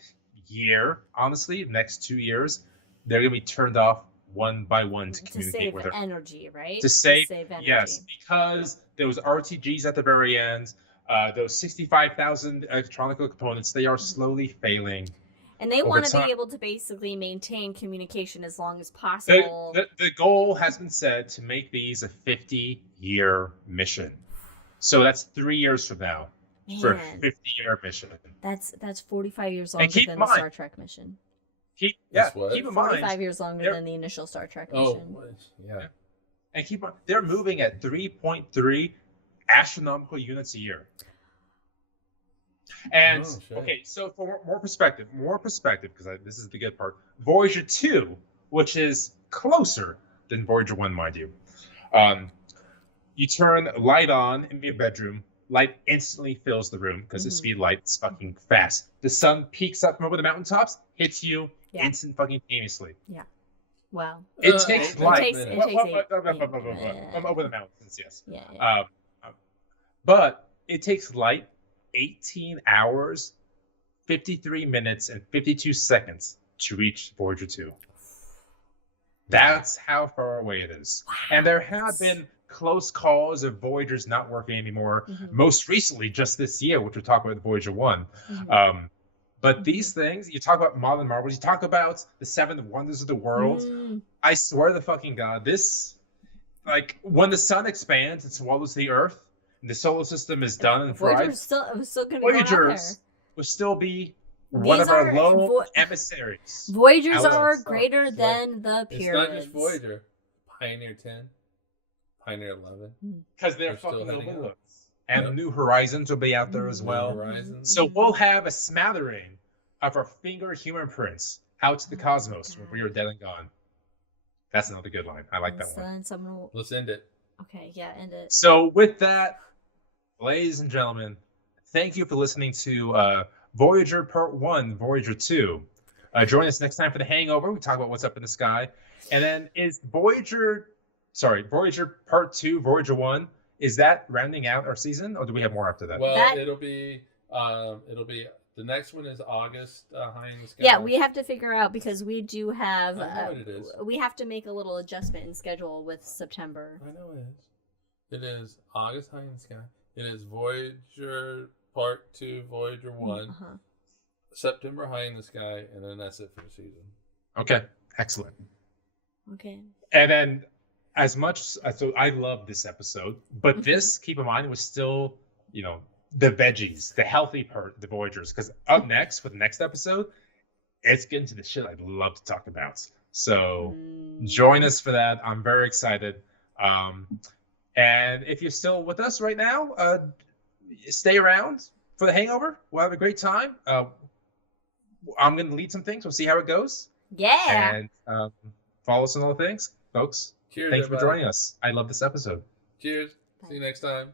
year, honestly, the next 2 years, they're going to be turned off one by one to communicate save with her. energy, right? To save, energy. yes, because there was RTGs at the very end. Those 65,000 electronic components, they are slowly failing. And they over want to time. be able to basically maintain communication as long as The, possible. the goal has been set to make these a 50-year mission. So that's 3 years from now for a Man, 50-year mission. that's 45 years And longer keep than in the mind- Star Trek mission. Keep That's what? in 45 mind, years longer they're- than the initial Star Trek Oh, mission. yeah. and keep on, they're moving at 3.3 astronomical units a year. And Oh, shit. okay, so for more perspective, because this is the good part. Voyager 2, which is closer than Voyager 1, mind you. You turn light on in your bedroom, light instantly fills the room because the Mhm. speed of light is fucking fast. The sun peaks up from over the mountaintops, hits you Yeah. instant fucking instantaneously. Yeah. Wow. It Uh, takes it light. takes- it takes Over the mountains, yes. Yeah. Yeah. But it takes light 18 hours, 53 minutes, and 52 seconds to reach Voyager 2. That's how far away it is. And there have been close calls of Voyagers not working anymore. Mhm. Most recently, just this year, which we're talking about Voyager 1. Mhm. But these things, you talk about modern marvels, you talk about the seven wonders of the world. Mm. I swear to fucking God, this, like, when the sun expands and swallows the Earth, and the solar system is done and fried, Voyager's still going to be going out there. Voyagers will still be one These of our are lone emissaries. Voyagers Out of are the sun. greater It's than the It's pyramids. not just Voyager. Pioneer 10, Pioneer 11. Because they're They're still fucking heading out. overlords. And Yep. New Horizons will be out there as Mhm. well. Horizons. So we'll have a smattering of our finger human prints out to the Oh my cosmos when God. we are dead and gone. That's another good line. I like that one. Then someone will... Let's end it. Okay, yeah, end it. So with that, ladies and gentlemen, thank you for listening to Voyager Part 1, Voyager 2. Join us next time for The Hangover. We talk about what's up in the sky. And then Voyager Part 2, Voyager 1, is that rounding out our season, or do we have more after that? Well, it'll be the next one is August, High in the Sky. Yeah, we have to figure out because we do have... I know what it is. We have to make a little adjustment in schedule with September. I know it is. It is August, High in the Sky. It is Voyager Part 2, Voyager 1. Uh-huh. September, High in the Sky, and then that's it for the season. Okay, excellent. Okay. And then, as much so, I love this episode, but Mhm. this, keep in mind, was still, the veggies, the healthy part, the Voyagers. Because up next for the next episode, it's getting to the shit I'd love to talk about. So join us for that. I'm very excited. And if you're still with us right now, stay around for the Hangover. We'll have a great time. I'm going to lead some things. We'll see how it goes. Yeah. And follow us on all the things, folks. Cheers, Thanks for everybody. joining us. I love this episode. Cheers. See you next time.